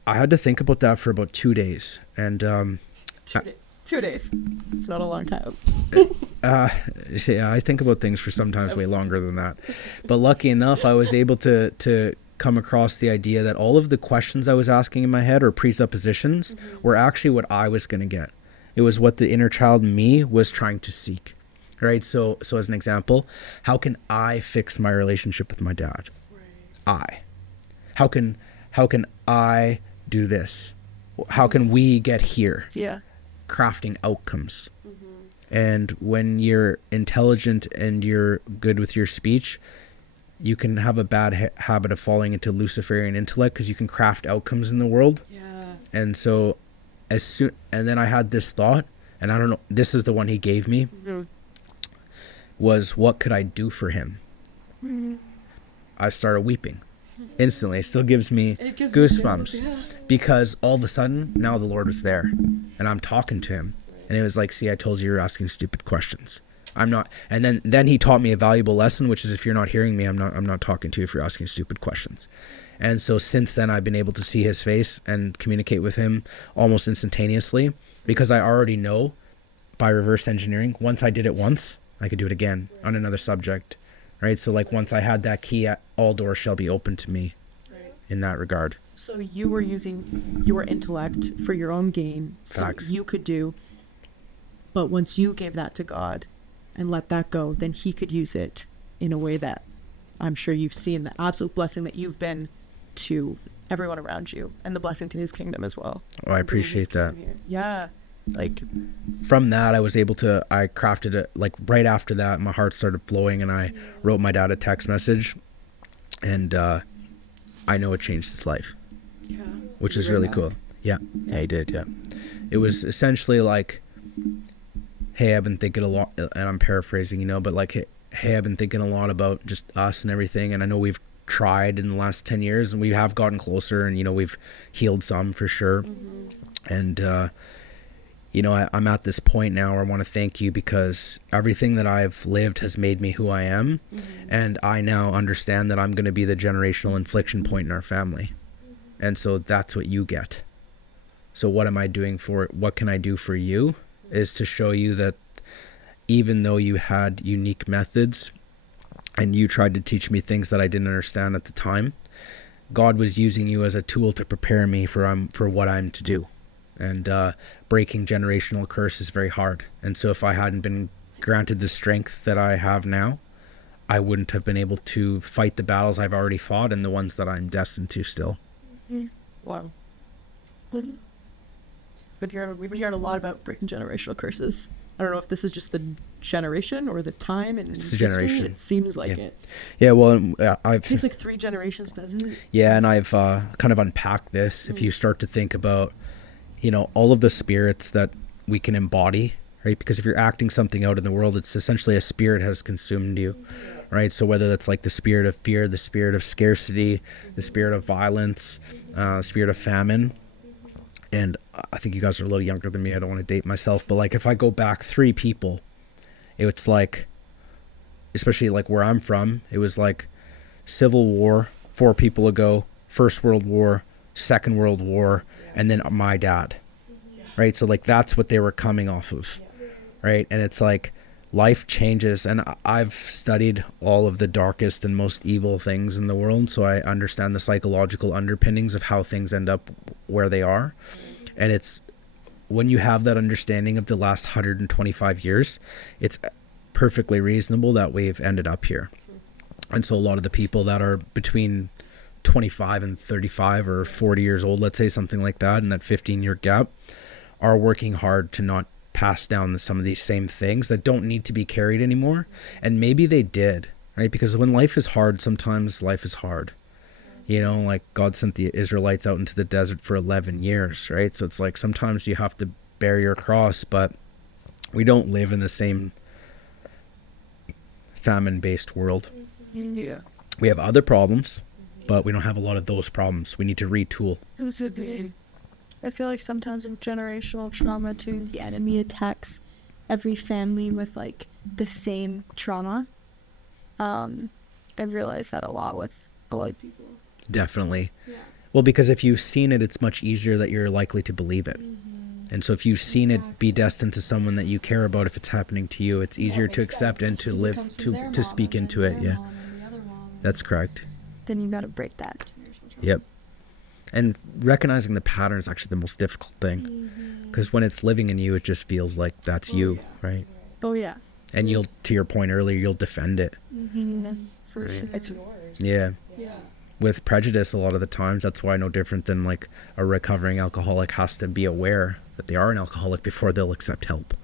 I had to think about that for about 2 days. And 2 days. It's not a long time. yeah, I think about things for sometimes way longer than that. But lucky enough, I was able to come across the idea that all of the questions I was asking in my head, or presuppositions, were actually what I was going to get. It was what the inner child in me was trying to seek, right? So as an example, how can I fix my relationship with my dad? Right. How can I do this? How can we get here? Yeah. Crafting outcomes. And when you're intelligent and you're good with your speech, you can have a bad habit of falling into Luciferian intellect because you can craft outcomes in the world. Yeah. And so and then I had this thought, and I don't know, this is the one he gave me, was what could I do for him? I started weeping instantly. It still gives me goosebumps, because all of a sudden now the Lord was there and I'm talking to him, and it was like, see, I told you you're asking stupid questions. I'm not. And then he taught me a valuable lesson, which is, if you're not hearing me, I'm not talking to you if you're asking stupid questions. And so since then, I've been able to see his face and communicate with him almost instantaneously, because I already know by reverse engineering, once I did it once, I could do it again on another subject, right? So like once I had that key, all doors shall be open to me in that regard. So you were using your intellect for your own gain, so Facts. you could do, but once you gave that to God and let that go, then he could use it in a way that I'm sure you've seen the absolute blessing that you've been to everyone around you, and the blessing to his kingdom as well. Oh, I appreciate that. Yeah. Like from that, I crafted it, like right after that, my heart started flowing, and I wrote my dad a text message, and I know it changed his life, which is really cool. Yeah, he did. Yeah. It was essentially like, hey, I've been thinking a lot, and I'm paraphrasing, but like, hey, I've been thinking a lot about just us and everything, and I know we've tried in the last 10 years, and we have gotten closer, and, you know, we've healed some for sure. And, you know, I'm at this point now where I want to thank you, because everything that I've lived has made me who I am. And I now understand that I'm going to be the generational inflection point in our family. And so that's what you get. So what am I doing for it? What can I do for you is to show you that even though you had unique methods and you tried to teach me things that I didn't understand at the time, God was using you as a tool to prepare me for what I'm to do. And breaking generational curse is very hard. And so if I hadn't been granted the strength that I have now, I wouldn't have been able to fight the battles I've already fought and the ones that I'm destined to still. Wow. We've been hearing a lot about breaking generational curses. I don't know if this is just the generation or the time. And it's the generation. It seems like it. Yeah, well, I've... It takes like 3 generations, doesn't it? Yeah, and I've kind of unpacked this. If you start to think about, you know, all of the spirits that we can embody, right? Because if you're acting something out in the world, it's essentially a spirit has consumed you, right? So whether that's like the spirit of fear, the spirit of scarcity, the spirit of violence, spirit of famine. And I think you guys are a little younger than me. I don't want to date myself, but like if I go back 3 people, it's like, especially like where I'm from, it was like Civil War 4 people ago, First World War, Second World War, and then my dad, right? So like that's what they were coming off of, right? And it's like life changes, and I've studied all of the darkest and most evil things in the world, so I understand the psychological underpinnings of how things end up where they are. And it's when you have that understanding of the last 125 years, it's perfectly reasonable that we've ended up here. And so a lot of the people that are between 25 and 35 or 40 years old, let's say something like that, in that 15-year gap, are working hard to not pass down some of these same things that don't need to be carried anymore. And maybe they did, right? Because when life is hard, sometimes life is hard. You know, like God sent the Israelites out into the desert for 11 years, right? So it's like sometimes you have to bear your cross, but we don't live in the same famine-based world. Yeah. We have other problems, but we don't have a lot of those problems. We need to retool. I feel like sometimes in generational trauma too, the enemy attacks every family with like the same trauma. I've realized that a lot with a lot of people. Definitely. Yeah. Well, because if you've seen it, it's much easier that you're likely to believe it. And so if you've seen it be destined to someone that you care about, if it's happening to you, it's easier to accept and to live, to speak into it. Yeah. That's correct. Then you got to break that. Yep. And recognizing the pattern is actually the most difficult thing, because when it's living in you, it just feels like that's you, right? Oh yeah. And you'll, to your point earlier, you'll defend it. Yes, for sure. It's yours. Yeah. With prejudice, a lot of the times, that's why no different than like a recovering alcoholic has to be aware that they are an alcoholic before they'll accept help.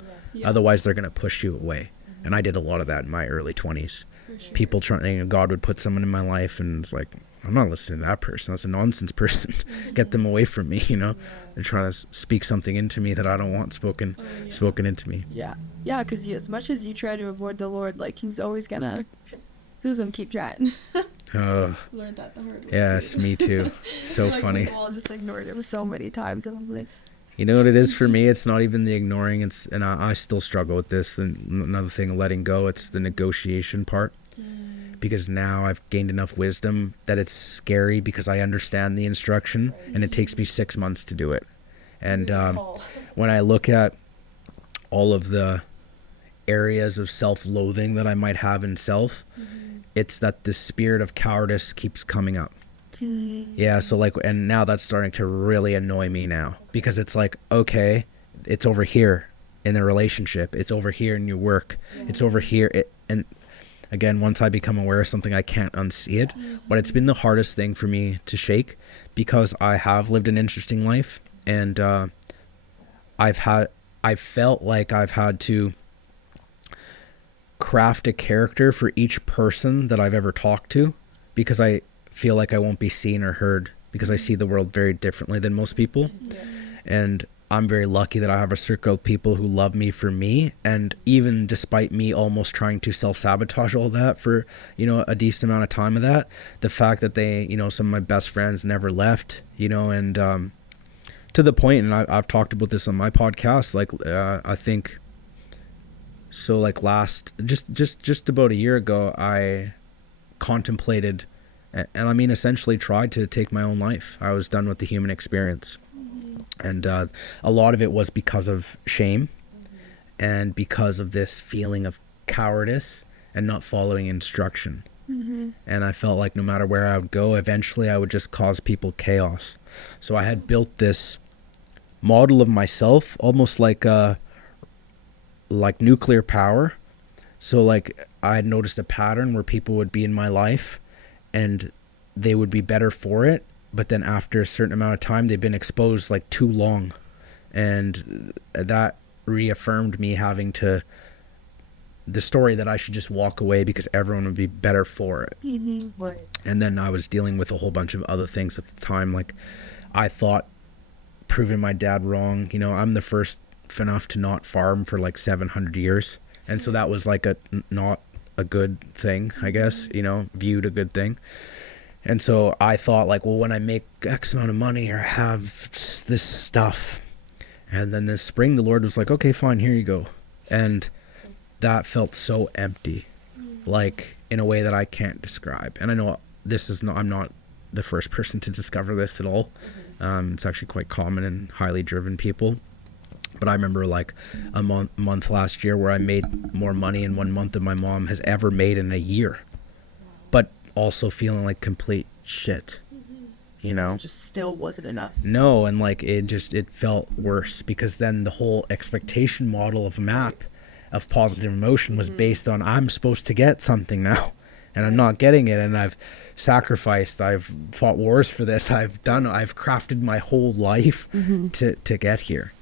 Otherwise, they're going to push you away. And I did a lot of that in my early 20s. Sure. People trying, God would put someone in my life, and it's like, I'm not listening to that person. That's a nonsense person. Get them away from me, you know? They're trying to speak something into me that I don't want spoken into me. Yeah. Yeah, because as much as you try to avoid the Lord, like, he's always going to keep trying. Learned that the hard way. Yes, me too. It's so like, funny. We've all just ignored him so many times. And I'm like, you know what it is for me? It's not even the ignoring. And I still struggle with this. And another thing, letting go. It's the negotiation part. Because now I've gained enough wisdom that it's scary, because I understand the instruction, and it takes me 6 months to do it. And when I look at all of the areas of self-loathing that I might have in self, it's that the spirit of cowardice keeps coming up. Yeah, so like, and now that's starting to really annoy me now, because it's like, okay, it's over here in the relationship, it's over here in your work, it's over here, and again, once I become aware of something, I can't unsee it. But it's been the hardest thing for me to shake, because I have lived an interesting life, and I felt like I've had to craft a character for each person that I've ever talked to, because I feel like I won't be seen or heard, because I see the world very differently than most people. And I'm very lucky that I have a circle of people who love me for me. And even despite me almost trying to self-sabotage all that for, you know, a decent amount of time of that, the fact that they, you know, some of my best friends never left, you know, and to the point, and I've talked about this on my podcast, like I think, so like just about a year ago, I contemplated, and I mean essentially tried to take my own life. I was done with the human experience. And a lot of it was because of shame and because of this feeling of cowardice and not following instruction. And I felt like no matter where I would go, eventually I would just cause people chaos. So I had built this model of myself almost like nuclear power. So like I had noticed a pattern where people would be in my life and they would be better for it, but then after a certain amount of time they've been exposed like too long, and that reaffirmed me having to the story that I should just walk away because everyone would be better for it. And then I was dealing with a whole bunch of other things at the time, like I thought proving my dad wrong. You know, I'm the first Phaneuf to not farm for like 700 years, and so that was like not a good thing, I guess, you know, viewed a good thing. And so I thought like, well, when I make X amount of money or have this stuff, and then this spring the Lord was like, okay, fine, here you go. And that felt so empty, like in a way that I can't describe. And I know I'm not the first person to discover this at all. It's actually quite common in highly driven people. But I remember like a month last year where I made more money in 1 month than my mom has ever made in a year, but also feeling like complete shit, you know? Just still wasn't enough. No, and like it felt worse because then the whole expectation model of MAP of positive emotion was based on I'm supposed to get something now and I'm not getting it, and I've sacrificed, I've fought wars for this, I've crafted my whole life to get here.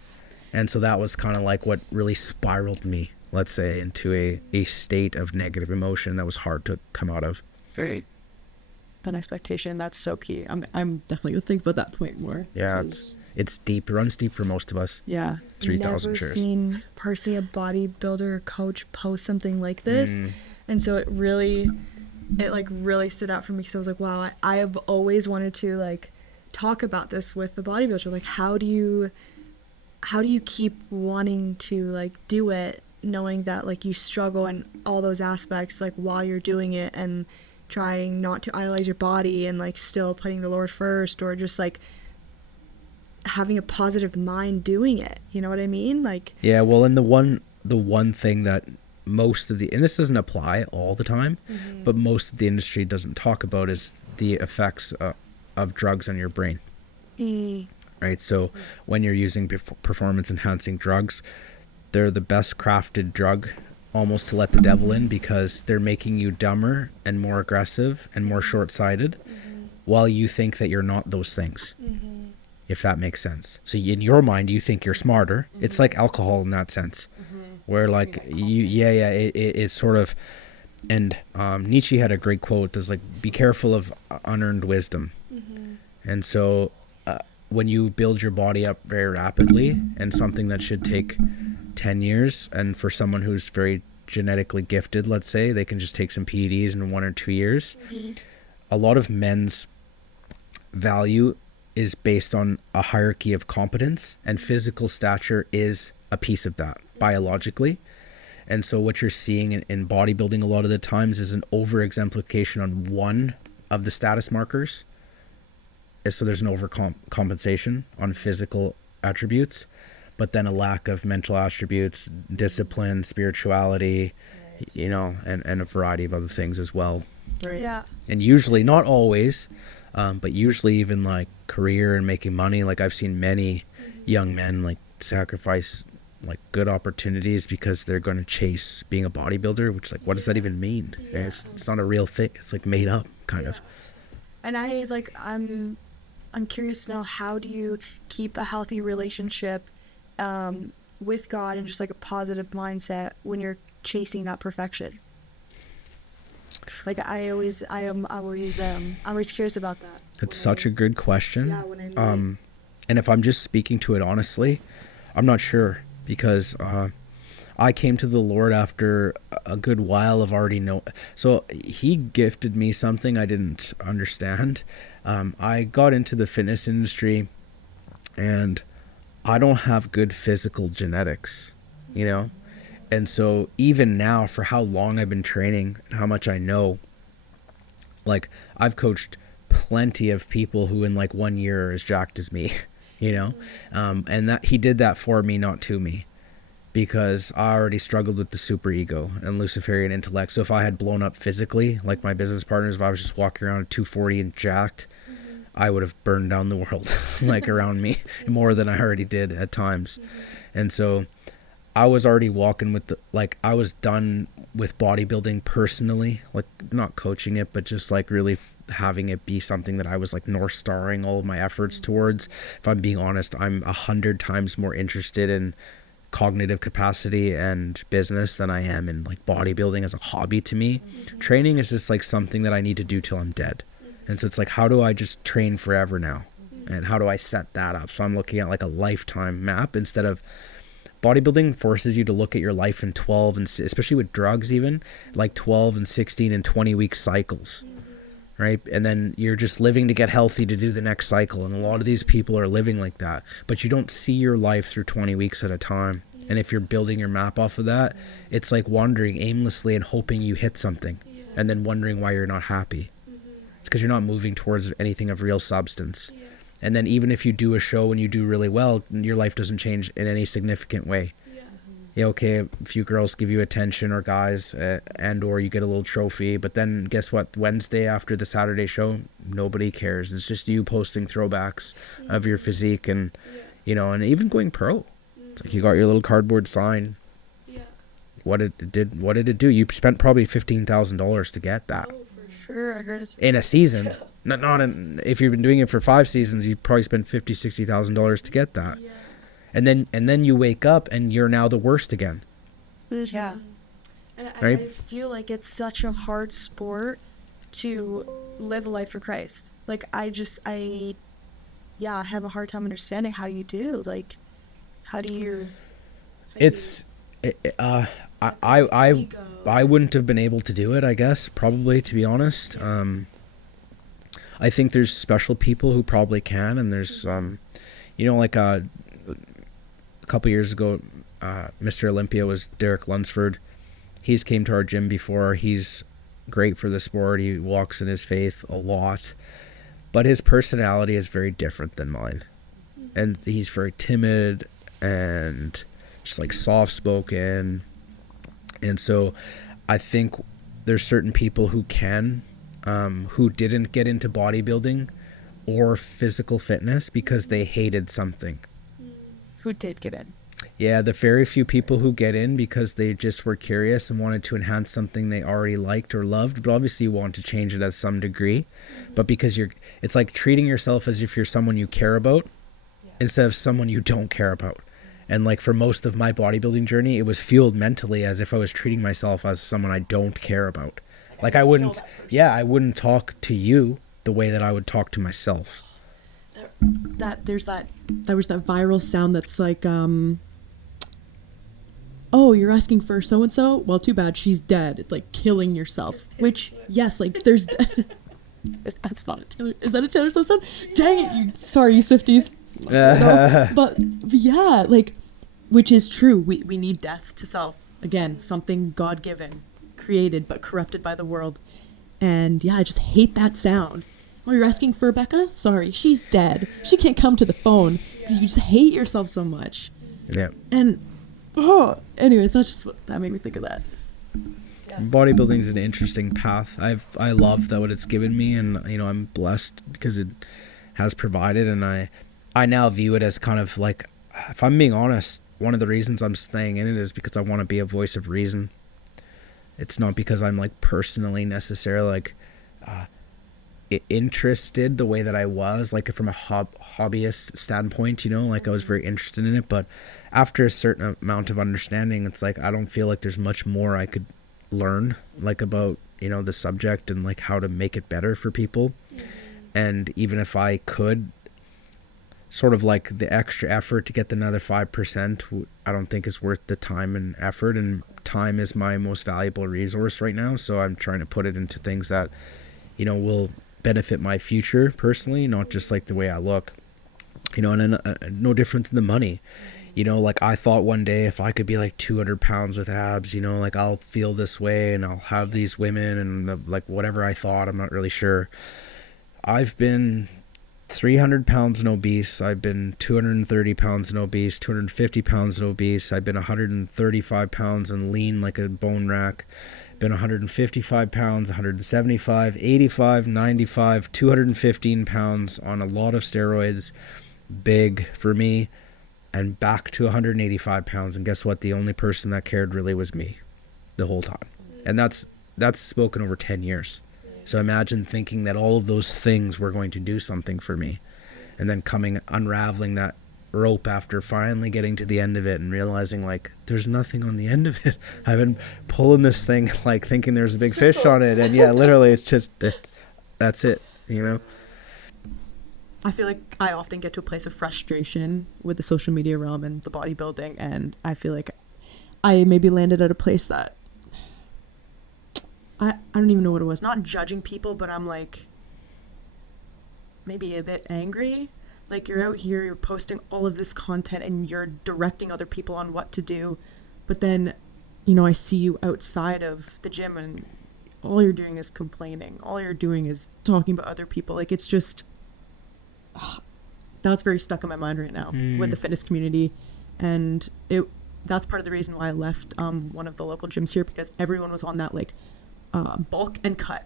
And so that was kind of like what really spiraled me, let's say, into a state of negative emotion that was hard to come out of. Very. That expectation, that's so key. I'm definitely gonna think about that point more. Yeah, it's deep. It runs deep for most of us. Yeah. 3,000 shares. Never seen personally a bodybuilder or coach post something like this, and so it really stood out for me because I was like, wow, I have always wanted to like talk about this with the bodybuilder. Like, how do you keep wanting to like do it, knowing that like you struggle in all those aspects like while you're doing it, and trying not to idolize your body and like still putting the Lord first, or just like having a positive mind doing it, you know what I mean? Like, yeah, well, and the one thing that most of the, and this doesn't apply all the time, but most of the industry doesn't talk about is the effects of drugs on your brain. Right, so when you're using performance enhancing drugs, they're the best crafted drug almost to let the devil in, because they're making you dumber and more aggressive and more short-sighted while you think that you're not those things, if that makes sense. So in your mind you think you're smarter. It's like alcohol in that sense, where like it's sort of, and Nietzsche had a great quote that's like, be careful of unearned wisdom. And so when you build your body up very rapidly, and something that should take 10 years, and for someone who's very genetically gifted, let's say, they can just take some PEDs in 1 or 2 years. A lot of men's value is based on a hierarchy of competence, and physical stature is a piece of that biologically. And so what you're seeing in bodybuilding a lot of the times is an over exemplification on one of the status markers. So there's an overcompensation on physical attributes, but then a lack of mental attributes, discipline, spirituality, you know, and a variety of other things as well. Right. yeah, And usually, not always, but usually even like career and making money. Like I've seen many young men like sacrifice like good opportunities because they're going to chase being a bodybuilder, which like, what does that even mean? It's not a real thing. It's like made up kind of. and I'm curious to know, how do you keep a healthy relationship with God and just like a positive mindset when you're chasing that perfection? Like I'm always curious about that. It's such a good question. Yeah, when And if I'm just speaking to it honestly, I'm not sure, because I came to the Lord after a good while of already know. So he gifted me something I didn't understand. I got into the fitness industry, and I don't have good physical genetics, you know? And so even now, for how long I've been training and how much I know, like I've coached plenty of people who in like 1 year are as jacked as me, you know? And that he did that for me, not to me, because I already struggled with the super ego and Luciferian intellect. So if I had blown up physically, like my business partners, if I was just walking around at 240 and jacked, I would have burned down the world like around me more than I already did at times. And so I was already walking with I was done with bodybuilding personally, like not coaching it, but just like really having it be something that I was like North Starring all of my efforts towards. If I'm being honest, I'm 100 times more interested in cognitive capacity and business than I am in like bodybuilding as a hobby to me. Training is just like something that I need to do till I'm dead. And so it's like, how do I just train forever now? And how do I set that up? So I'm looking at like a lifetime map instead of bodybuilding forces you to look at your life in 12 and especially with drugs, even like 12 and 16 and 20 week cycles, right? And then you're just living to get healthy to do the next cycle. And a lot of these people are living like that, but you don't see your life through 20 weeks at a time. And if you're building your map off of that, it's like wandering aimlessly and hoping you hit something and then wondering why you're not happy. It's because you're not moving towards anything of real substance. And then even if you do a show and you do really well, your life doesn't change in any significant way. Yeah, okay, a few girls give you attention, or guys, and or you get a little trophy. But then guess what? Wednesday after the Saturday show, nobody cares. It's just you posting throwbacks of your physique, and you know, and even going pro. It's like you got your little cardboard sign. What did it do? You spent probably $15,000 to get that. Sure, I heard it's In a season. Not in, if you've been doing it for 5 seasons, you probably spent $50,000-$60,000 to get that. And then you wake up and you're now the worst again. Yeah. And Right? I feel like it's such a hard sport to live a life for Christ. Like I have a hard time understanding how you do. Like, how do you? I wouldn't have been able to do it, I guess, probably, to be honest. I think there's special people who probably can, and there's like a couple years ago, Mr. Olympia was Derek Lunsford. He's came to our gym before. He's great for the sport. He walks in his faith a lot, but his personality is very different than mine, and he's very timid and just like soft-spoken. And so I think there's certain people who can, who didn't get into bodybuilding or physical fitness because they hated something. Who did get in? Yeah, the very few people who get in because they just were curious and wanted to enhance something they already liked or loved, but obviously you want to change it at some degree. But because it's like treating yourself as if you're someone you care about instead of someone you don't care about. And like for most of my bodybuilding journey, it was fueled mentally as if I was treating myself as someone I don't care about. Like I wouldn't talk to you the way that I would talk to myself. There was that viral sound that's like, oh, you're asking for so and so? Well, too bad, she's dead. It's like killing yourself. Which, yes, like there's. That's not a Taylor. Is that a Taylor Swift song? Dang it! Sorry, you Swifties. No, but yeah, like, which is true. We need death to self. Again, something God-given, created but corrupted by the world. And yeah, I just hate that sound. Oh, you're asking for Rebecca? Sorry, she's dead. She can't come to the phone. You just hate yourself so much. Yeah. And anyways, that's just that made me think of that. Bodybuilding is an interesting path. I love that what it's given me, and I'm blessed because it has provided, and I now view it as kind of like, if I'm being honest, one of the reasons I'm staying in it is because I want to be a voice of reason. It's not because I'm like personally necessarily like interested the way that I was, like from a hobbyist standpoint, like I was very interested in it, but after a certain amount of understanding, it's like I don't feel like there's much more I could learn like about the subject and like how to make it better for people. And even if I could, sort of like the extra effort to get the another 5%, I don't think is worth the time and effort. And time is my most valuable resource right now. So I'm trying to put it into things that, you know, will benefit my future personally, not just like the way I look, you know, and no different than the money. You know, like I thought one day if I could be like 200 pounds with abs, you know, like I'll feel this way and I'll have these women and like whatever I thought, I'm not really sure. I've been 300 pounds and obese. I've been 230 pounds and obese, 250 pounds and obese. I've been 135 pounds and lean like a bone rack. Been 155 pounds, 175, 85, 95, 215 pounds on a lot of steroids. Big for me. And back to 185 pounds. And guess what? The only person that cared really was me the whole time. And that's spoken over 10 years. So imagine thinking that all of those things were going to do something for me. And then unraveling that rope after finally getting to the end of it and realizing like there's nothing on the end of it. I've been pulling this thing like thinking there's a big fish on it. And yeah, literally it's just, that's it, you know? I feel like I often get to a place of frustration with the social media realm and the bodybuilding, and I feel like I maybe landed at a place that I don't even know what it was. Not judging people, but I'm like maybe a bit angry. Like you're out here, you're posting all of this content and you're directing other people on what to do, but then, you know, I see you outside of the gym and all you're doing is complaining. All you're doing is talking about other people. Like it's just... that's very stuck in my mind right now with the fitness community, and that's part of the reason why I left one of the local gyms here, because everyone was on that like bulk and cut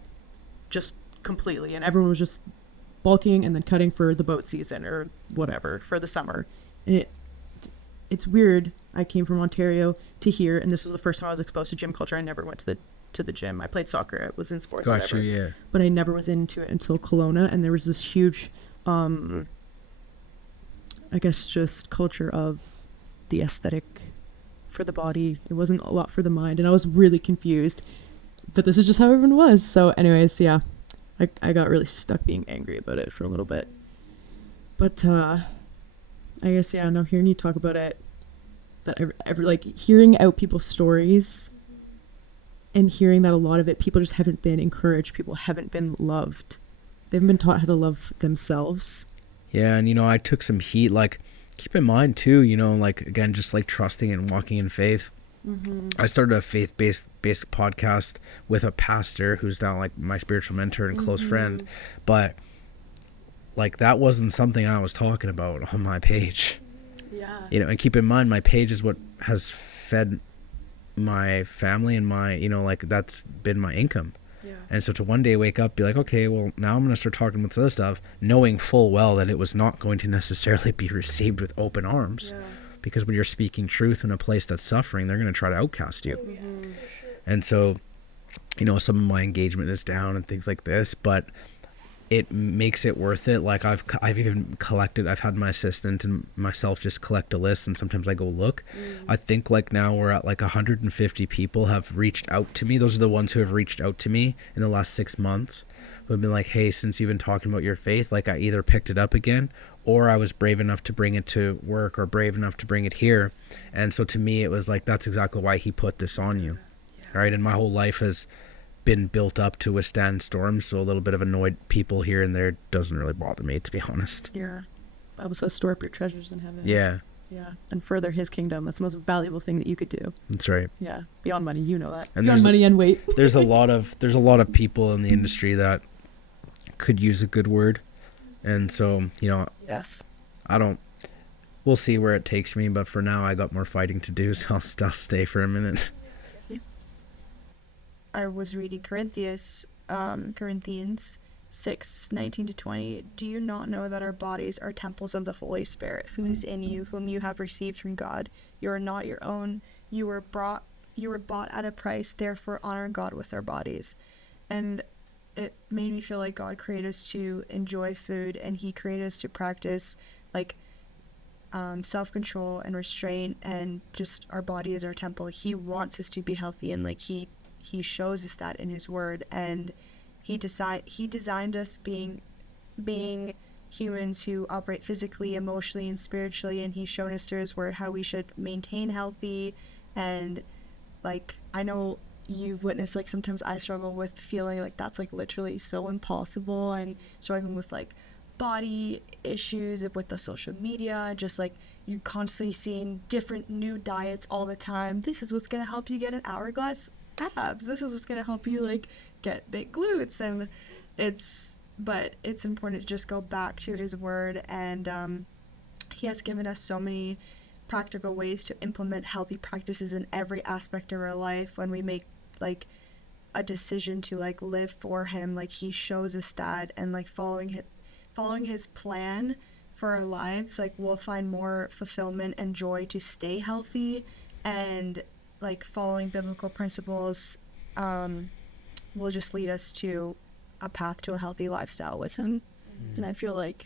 just completely, and everyone was just bulking and then cutting for the boat season or whatever for the summer. And it's weird. I came from Ontario to here, and this was the first time I was exposed to gym culture. I never went to the gym. I played soccer. I was in sports, Gotcha, whatever. yeah. But I never was into it until Kelowna, and there was this huge I guess just culture of the aesthetic for the body. It wasn't a lot for the mind, and I was really confused, but this is just how everyone was. So anyways, yeah, I got really stuck being angry about it for a little bit, but I guess, yeah, now hearing you talk about it, that every like hearing out people's stories and hearing that a lot of it, people just haven't been encouraged, people haven't been loved. They haven't been taught how to love themselves. Yeah, and you know, I took some heat. Like, keep in mind too, you know, like again, just like trusting and walking in faith. I started a faith-based podcast with a pastor who's now like my spiritual mentor and close friend, but like that wasn't something I was talking about on my page. Yeah. You know, and keep in mind, my page is what has fed my family and my, you know, like that's been my income. And so to one day wake up, be like, okay, well, now I'm going to start talking about this other stuff, knowing full well that it was not going to necessarily be received with open arms. Yeah. Because when you're speaking truth in a place that's suffering, they're going to try to outcast you. Mm-hmm. And so, you know, some of my engagement is down and things like this, but it makes it worth it. Like I've even collected, I've had my assistant and myself just collect a list, and sometimes I go look. I think like now we're at like 150 people have reached out to me. Those are the ones who have reached out to me in the last 6 months, who have been like, hey, since you've been talking about your faith, like I either picked it up again or I was brave enough to bring it to work or brave enough to bring it here. And so to me, it was like, that's exactly why he put this on you. Right. And my whole life has been built up to withstand storms, so a little bit of annoyed people here and there doesn't really bother me, to be honest. Yeah. Bible says store up your treasures in heaven. Yeah. Yeah. And further his kingdom. That's the most valuable thing that you could do. That's right. Yeah. Beyond money, you know that. And beyond money and weight. there's a lot of people in the industry that could use a good word. And so, you know, yes. We'll see where it takes me, but for now I got more fighting to do, so I'll stay for a minute. I was reading Corinthians 6:19-20. Do you not know that our bodies are temples of the Holy Spirit, who is in you, whom you have received from God? You are not your own. You were bought at a price. Therefore, honor God with our bodies. And it made me feel like God created us to enjoy food, and He created us to practice like self-control and restraint, and just our body is our temple. He wants us to be healthy, and like He shows us that in His word, and he designed us being humans who operate physically, emotionally, and spiritually, and he's shown us through his word how we should maintain healthy. And like, I know you've witnessed, like, sometimes I struggle with feeling like that's like literally so impossible, and struggling with like body issues with the social media, just like you're constantly seeing different new diets all the time. This is what's gonna help you get an hourglass abs, this is what's gonna help you like get big glutes. And but it's important to just go back to his word, and he has given us so many practical ways to implement healthy practices in every aspect of our life. When we make like a decision to like live for him, like he shows us that, and like following his plan for our lives, like we'll find more fulfillment and joy to stay healthy. And like following biblical principles will just lead us to a path to a healthy lifestyle with him. And I feel like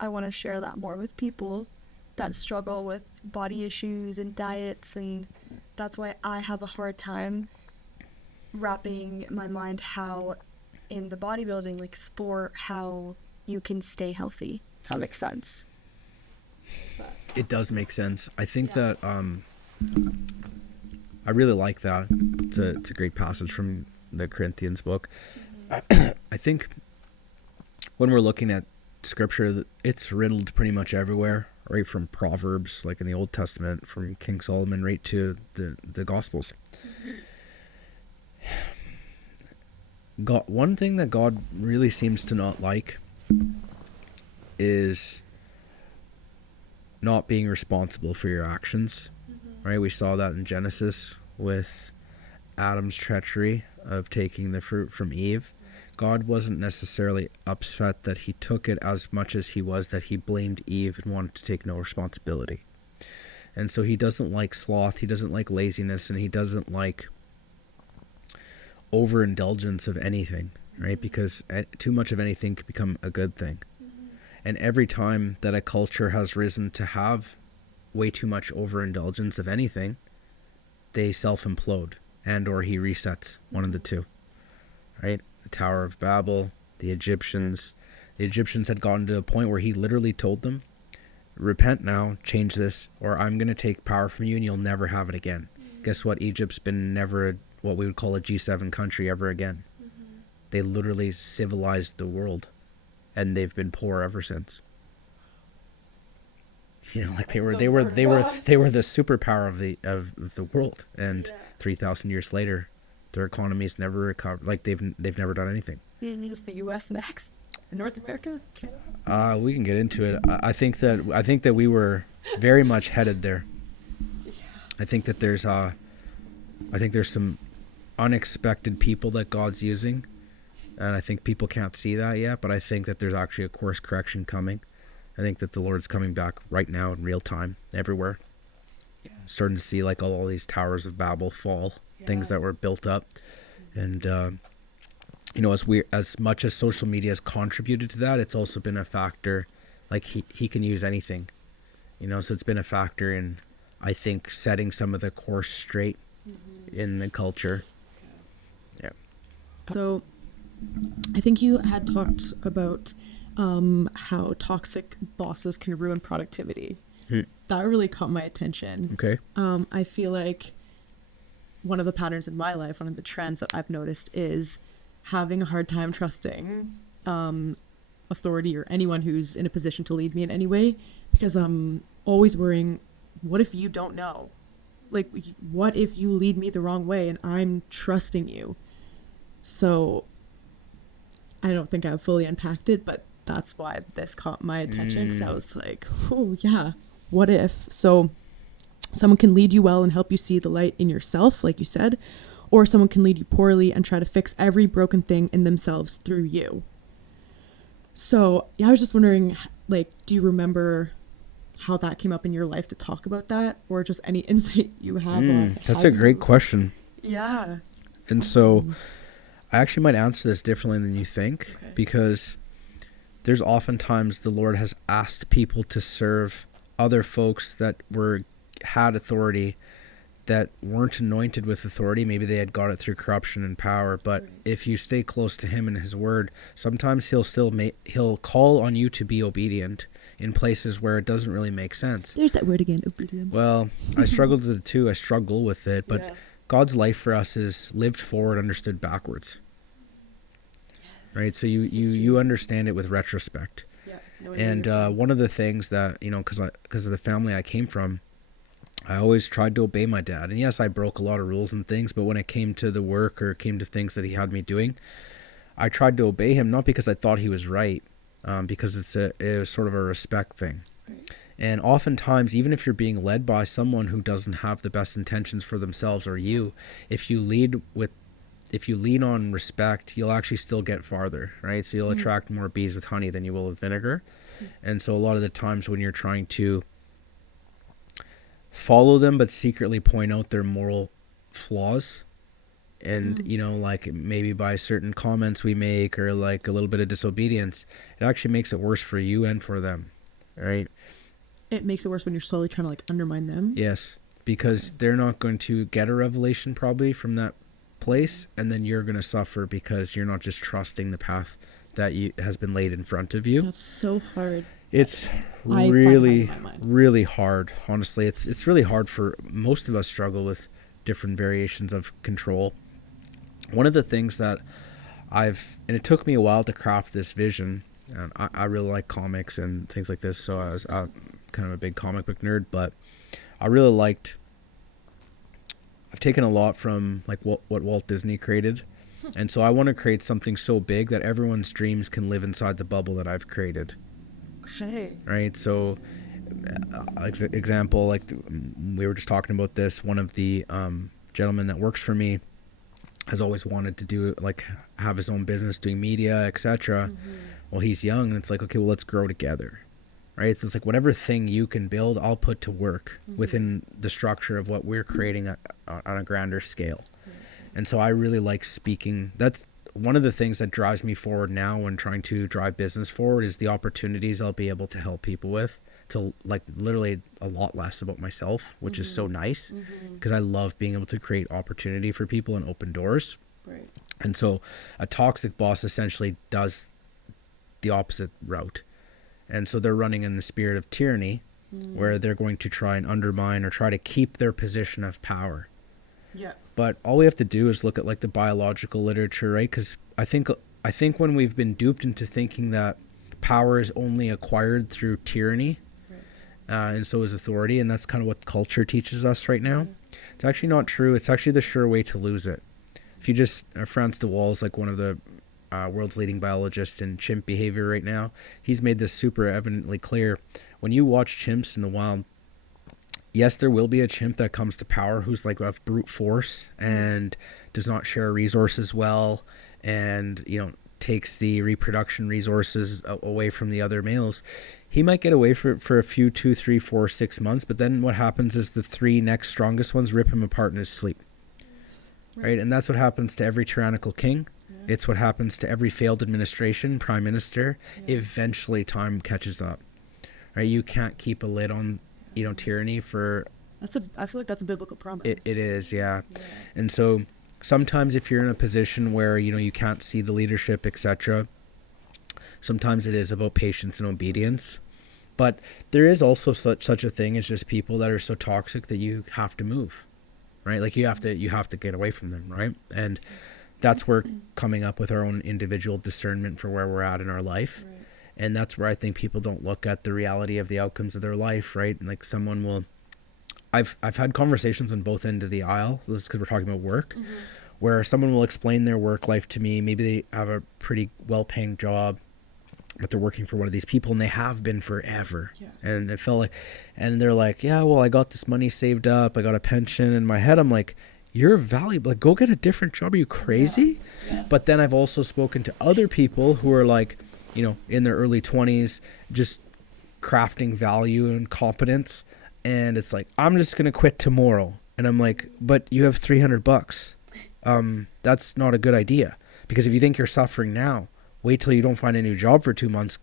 I want to share that more with people that struggle with body issues and diets, and that's why I have a hard time wrapping my mind how in the bodybuilding like sport how you can stay healthy. That makes sense. It does make sense. I think that I really like that. It's a great passage from the Corinthians book. I think when we're looking at scripture, it's riddled pretty much everywhere, right from Proverbs, like in the Old Testament, from King Solomon, right to the Gospels. One thing that God really seems to not like is not being responsible for your actions, right? We saw that in Genesis with Adam's treachery of taking the fruit from Eve. God wasn't necessarily upset that he took it as much as he was that he blamed Eve and wanted to take no responsibility. And so he doesn't like sloth, he doesn't like laziness, and he doesn't like overindulgence of anything, right? Because too much of anything could become a good thing. And every time that a culture has risen to have way too much overindulgence of anything, they self-implode, and or he resets, one of the two, right? The Tower of Babel, the Egyptians had gotten to a point where he literally told them, repent now, change this, or I'm going to take power from you and you'll never have it again. Guess what? Egypt's been never what we would call a G7 country ever again. They literally civilized the world, and they've been poor ever since. You know, like they were the superpower of the world, and 3,000 years later, their economy's never recovered. Like they've never done anything. Just the U.S. next, North America. We can get into it. I think that we were very much headed there. I think that there's some unexpected people that God's using, and I think people can't see that yet. But I think that there's actually a course correction coming. I think that the Lord's coming back right now in real time everywhere. Starting to see like all these towers of Babel fall, things that were built up. And, you know, as much as social media has contributed to that, it's also been a factor. Like he can use anything, you know, so it's been a factor in, I think, setting some of the course straight in the culture. Yeah. So I think you had talked about how toxic bosses can ruin productivity. That really caught my attention. Okay. I feel like one of the patterns in my life, one of the trends that I've noticed is having a hard time trusting authority or anyone who's in a position to lead me in any way, because I'm always worrying, what if you don't know? Like, what if you lead me the wrong way and I'm trusting you? So I don't think I've fully unpacked it, but that's why this caught my attention, because I was like, oh yeah, what if? So someone can lead you well and help you see the light in yourself, like you said, or someone can lead you poorly and try to fix every broken thing in themselves through you. So yeah, I was just wondering, like, do you remember how that came up in your life to talk about that, or just any insight you have on That's a great question. Yeah. And so I actually might answer this differently than you think, because there's oftentimes the Lord has asked people to serve other folks that had authority that weren't anointed with authority. Maybe they had got it through corruption and power, but if you stay close to him and his word, sometimes he'll call on you to be obedient in places where it doesn't really make sense. There's that word again, obedience. Well, I struggled with it too. I struggle with it, but Yeah. God's life for us is lived forward, understood backwards. Right? So you understand it with retrospect. Yeah. And one of the things that, because of the family I came from, I always tried to obey my dad. And yes, I broke a lot of rules and things, but when it came to the work or came to things that he had me doing, I tried to obey him, not because I thought he was right, because it was sort of a respect thing. Right. And oftentimes, even if you're being led by someone who doesn't have the best intentions for themselves or you, if you lean on respect, you'll actually still get farther, right? So you'll attract more bees with honey than you will with vinegar. And so a lot of the times when you're trying to follow them but secretly point out their moral flaws, and like maybe by certain comments we make or like a little bit of disobedience, it actually makes it worse for you and for them, right? It makes it worse when you're slowly trying to like undermine them. Yes, because they're not going to get a revelation probably from that place, and then you're going to suffer because you're not just trusting the path that has been laid in front of you. That's so hard. It's I really, find it hard in my mind. really hard. Honestly, it's really hard for most of us. Struggle with different variations of control. One of the things that and it took me a while to craft this vision. And I really like comics and things like this, so I was kind of a big comic book nerd. But I really liked. I've taken a lot from like what Walt Disney created, and so I want to create something so big that everyone's dreams can live inside the bubble that I've created. Okay. Right. So, example, like we were just talking about this. One of the gentlemen that works for me has always wanted to do like have his own business doing media, etc. Well, he's young, and it's like, okay, well, let's grow together. Right. So it's like whatever thing you can build, I'll put to work within the structure of what we're creating on a grander scale. And so I really like speaking. That's one of the things that drives me forward now when trying to drive business forward is the opportunities I'll be able to help people with, to like literally a lot less about myself, which is so nice because I love being able to create opportunity for people and open doors. Right. And so a toxic boss essentially does the opposite route. And so they're running in the spirit of tyranny, where they're going to try and undermine or try to keep their position of power. Yeah. But all we have to do is look at like the biological literature, right? Because I think when we've been duped into thinking that power is only acquired through tyranny, and so is authority, and that's kind of what culture teaches us right now. It's actually not true. It's actually the sure way to lose it. If you just Frans de Waal is like one of the world's leading biologists in chimp behavior right now. He's made this super evidently clear. When you watch chimps in the wild, yes, there will be a chimp that comes to power who's like of brute force and does not share resources well, and takes the reproduction resources away from the other males. He might get away for a few 2, 3, 4, 6 months, but then what happens is the 3 next strongest ones rip him apart in his sleep. Right? And that's what happens to every tyrannical king. It's what happens to every failed administration, prime minister. Eventually time catches up. Right? You can't keep a lid on tyranny for. I feel like that's a biblical promise. It is, yeah. And so sometimes if you're in a position where you can't see the leadership, etc., sometimes it is about patience and obedience. But there is also such a thing as just people that are so toxic that you have to move, right? Like you have to get away from them, right? And that's where coming up with our own individual discernment for where we're at in our life. Right. And that's where I think people don't look at the reality of the outcomes of their life, right? Like someone will, I've had conversations on both ends of the aisle, this is because we're talking about work, where someone will explain their work life to me. Maybe they have a pretty well-paying job, but they're working for one of these people, and they have been forever. Yeah. And it felt like, and they're like, yeah, well, I got this money saved up, I got a pension. In my head, I'm like, you're valuable. Like, go get a different job. Are you crazy? Yeah. But then I've also spoken to other people who are like, in their early 20s, just crafting value and competence. And it's like, I'm just going to quit tomorrow. And I'm like, but you have $300. That's not a good idea. Because if you think you're suffering now, wait till you don't find a new job for 2 months,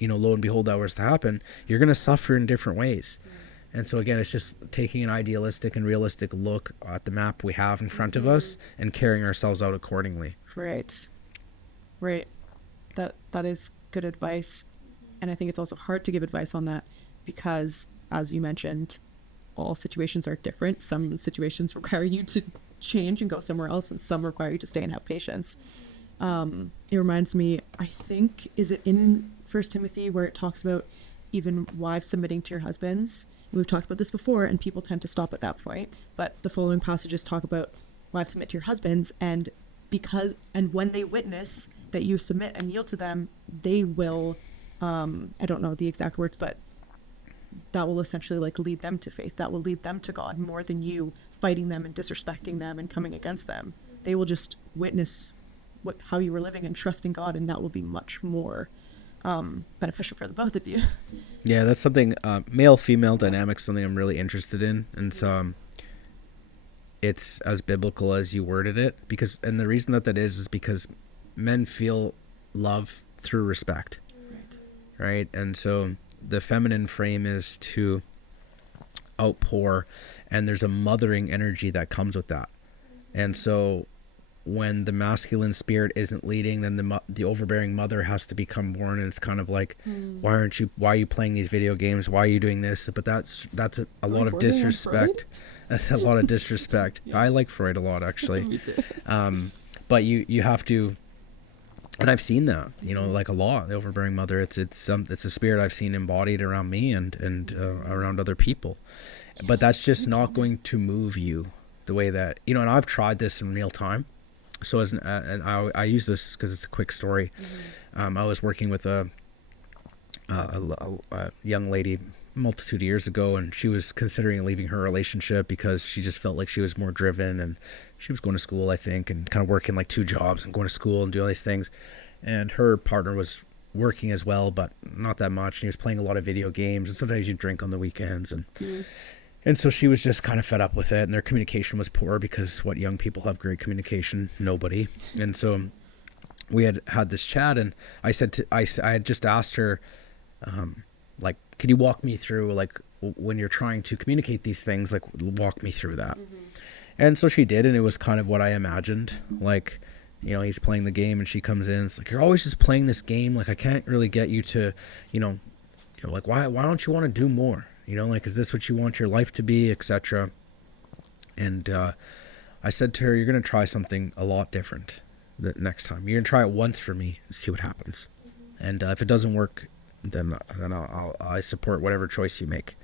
lo and behold, that was to happen. You're going to suffer in different ways. And so again, it's just taking an idealistic and realistic look at the map we have in front of us and carrying ourselves out accordingly. Right. That is good advice. And I think it's also hard to give advice on that because, as you mentioned, all situations are different. Some situations require you to change and go somewhere else, and some require you to stay and have patience. It reminds me, I think, is it in First Timothy where it talks about even wives submitting to your husbands? We've talked about this before, and people tend to stop at that point. But the following passages talk about wives submit to your husbands, and when they witness that you submit and yield to them, they will, I don't know the exact words, but that will essentially like lead them to faith. That will lead them to God more than you fighting them and disrespecting them and coming against them. They will just witness how you were living and trusting God, and that will be much more beneficial for the both of you. Yeah, that's something, male-female dynamics, something I'm really interested in. And so it's as biblical as you worded it, and the reason that is because men feel love through respect. Right? And so the feminine frame is to outpour, and there's a mothering energy that comes with that. And so when the masculine spirit isn't leading, then the overbearing mother has to become born, and it's kind of like, why are you playing these video games? Why are you doing this? But that's a lot of disrespect. That's a lot of disrespect. Yeah. I like Freud a lot, actually. Me too. But you have to, and I've seen that, like a lot. The overbearing mother, it's a spirit I've seen embodied around me and around other people. But that's just not going to move you the way that, and I've tried this in real time. So and I use this because it's a quick story. I was working with a young lady multitude of years ago, and she was considering leaving her relationship because she just felt like she was more driven, and she was going to school, I think, and kind of working like 2 jobs and going to school and doing all these things. And her partner was working as well, but not that much. And he was playing a lot of video games, and sometimes you drink on the weekends. And so she was just kind of fed up with it, and their communication was poor because what young people have great communication? Nobody. And so we had this chat, and I had just asked her, like, can you walk me through, like, when you're trying to communicate these things, like, walk me through that. And so she did, and it was kind of what I imagined. Like, he's playing the game, and she comes in. It's like, you're always just playing this game. Like, I can't really get you to, like, why don't you want to do more? Like, is this what you want your life to be, etc. And I said to her, you're going to try something a lot different the next time. You're going to try it once for me and see what happens. And if it doesn't work, then I support whatever choice you make.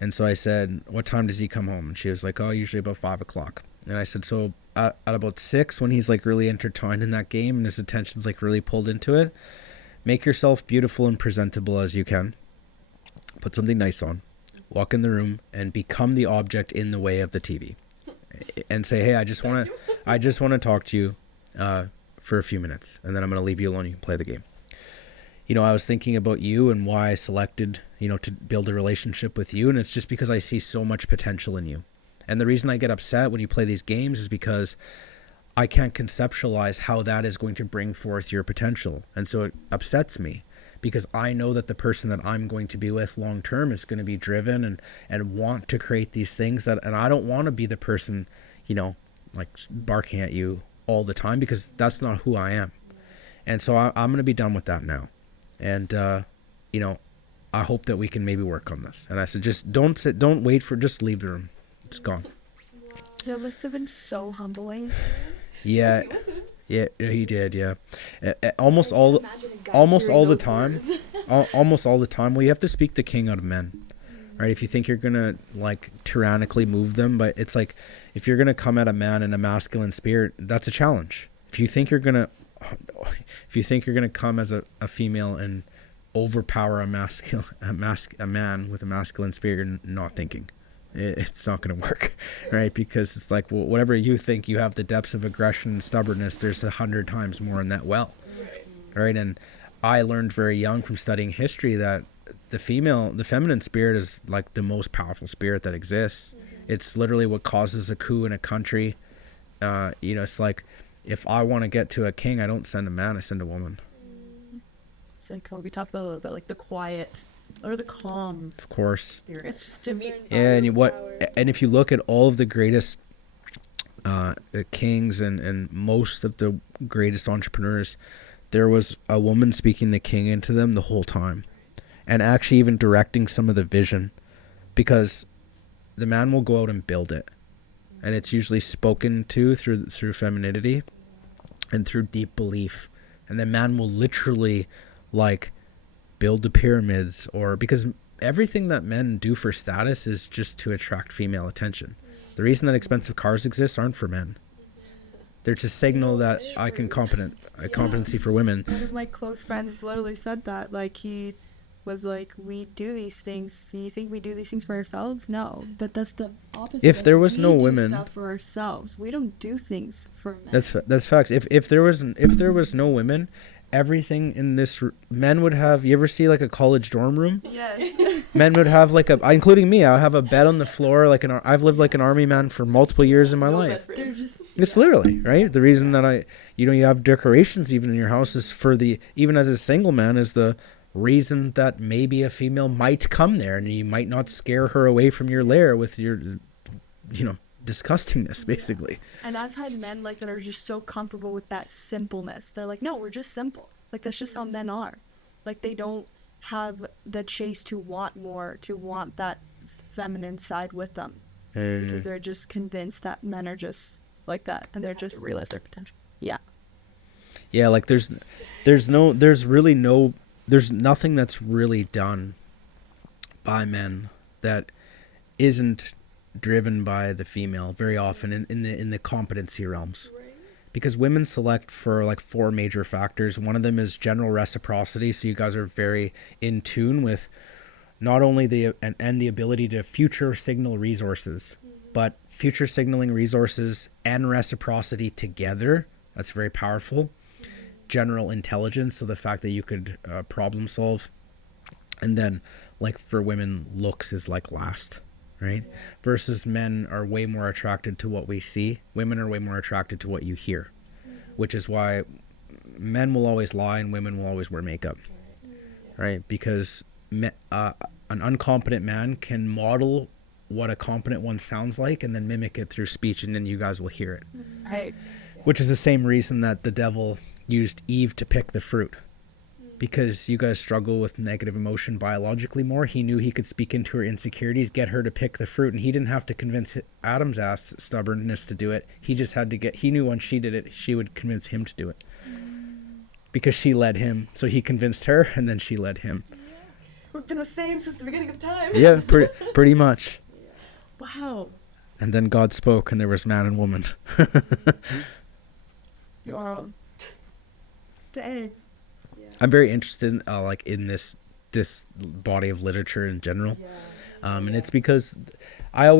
And so I said, what time does he come home? And she was like, usually about 5 o'clock. And I said, so at about 6, when he's like really intertwined in that game and his attention's like really pulled into it, make yourself beautiful and presentable as you can. Put something nice on, walk in the room, and become the object in the way of the TV, and say, hey, I just want to talk to you for a few minutes, and then I'm going to leave you alone. You can play the game. I was thinking about you and why I selected, to build a relationship with you, and it's just because I see so much potential in you. And the reason I get upset when you play these games is because I can't conceptualize how that is going to bring forth your potential, and so it upsets me. Because I know that the person that I'm going to be with long term is going to be driven and want to create these things and I don't want to be the person, like barking at you all the time, because that's not who I am. And so I'm going to be done with that now. And, I hope that we can maybe work on this. And I said, just don't wait just leave the room. It's gone. That must have been so humbling. Yeah. Yeah, he did. Yeah, almost all the time. Almost all the time. Well, you have to speak the king out of men, right? If you think you're gonna like tyrannically move them, but it's like if you're gonna come at a man in a masculine spirit, that's a challenge. If you think you're gonna come as a female and overpower a man with a masculine spirit, you're not thinking. It's not going to work, right? Because it's like, well, whatever you think you have the depths of aggression and stubbornness, there's 100 times more in that well, right? And I learned very young from studying history that the feminine spirit is like the most powerful spirit that exists. It's literally what causes a coup in a country. It's like, if I want to get to a king, I don't send a man, I send a woman. It's like how we talked about a little bit, like the quiet Or the calm of course. spirit. It's just different. Yeah, and if you look at all of the greatest kings and most of the greatest entrepreneurs, there was a woman speaking the king into them the whole time, and actually even directing some of the vision, because the man will go out and build it, and it's usually spoken to through femininity and through deep belief, and the man will literally like build the pyramids, or because everything that men do for status is just to attract female attention. The reason that expensive cars exist aren't for men. They're to signal that I can competency for women. One of my close friends literally said that. Like, he was like, we do these things. You think we do these things for ourselves? No. But that's the opposite. If there was no we do women, stuff for ourselves. We don't do things for men. that's facts. If there was no women, everything in this men would have. You ever see like a college dorm room? Yes. Men would have like including me. I have a bed on the floor. I've lived like an army man for multiple years in my life. They're just. It's literally right. The reason that you have decorations even in your house is even as a single man, is the reason that maybe a female might come there and you might not scare her away from your lair with your, disgustingness, basically. And I've had men like that are just so comfortable with that simpleness. They're like, no, we're just simple. Like, that's just how men are. Like, they don't have the chase to want more, to want that feminine side with them. Because they're just convinced that men are just like that, and they're just realize their potential. Yeah. Yeah, like there's nothing that's really done by men that isn't driven by the female very often in the competency realms. Because women select for like 4 major factors. One of them is general reciprocity, so you guys are very in tune with not only the ability to future signal resources, but future signaling resources and reciprocity together. That's very powerful. General intelligence, so the fact that you could problem solve. And then like for women, looks is like last, right? Versus men are way more attracted to what we see. Women are way more attracted to what you hear, which is why men will always lie and women will always wear makeup, right? Because an uncompetent man can model what a competent one sounds like and then mimic it through speech, and then you guys will hear it. Right. Which is the same reason that the devil used Eve to pick the fruit. Because you guys struggle with negative emotion biologically more. He knew he could speak into her insecurities, get her to pick the fruit, and he didn't have to convince Adam's ass stubbornness to do it. He just had to he knew when she did it, she would convince him to do it. Because she led him. So he convinced her, and then she led him. We've been the same since the beginning of time. Yeah, pretty much. Wow. And then God spoke, and there was man and woman. Wow. Dang. I'm very interested in this body of literature in general. And it's because I've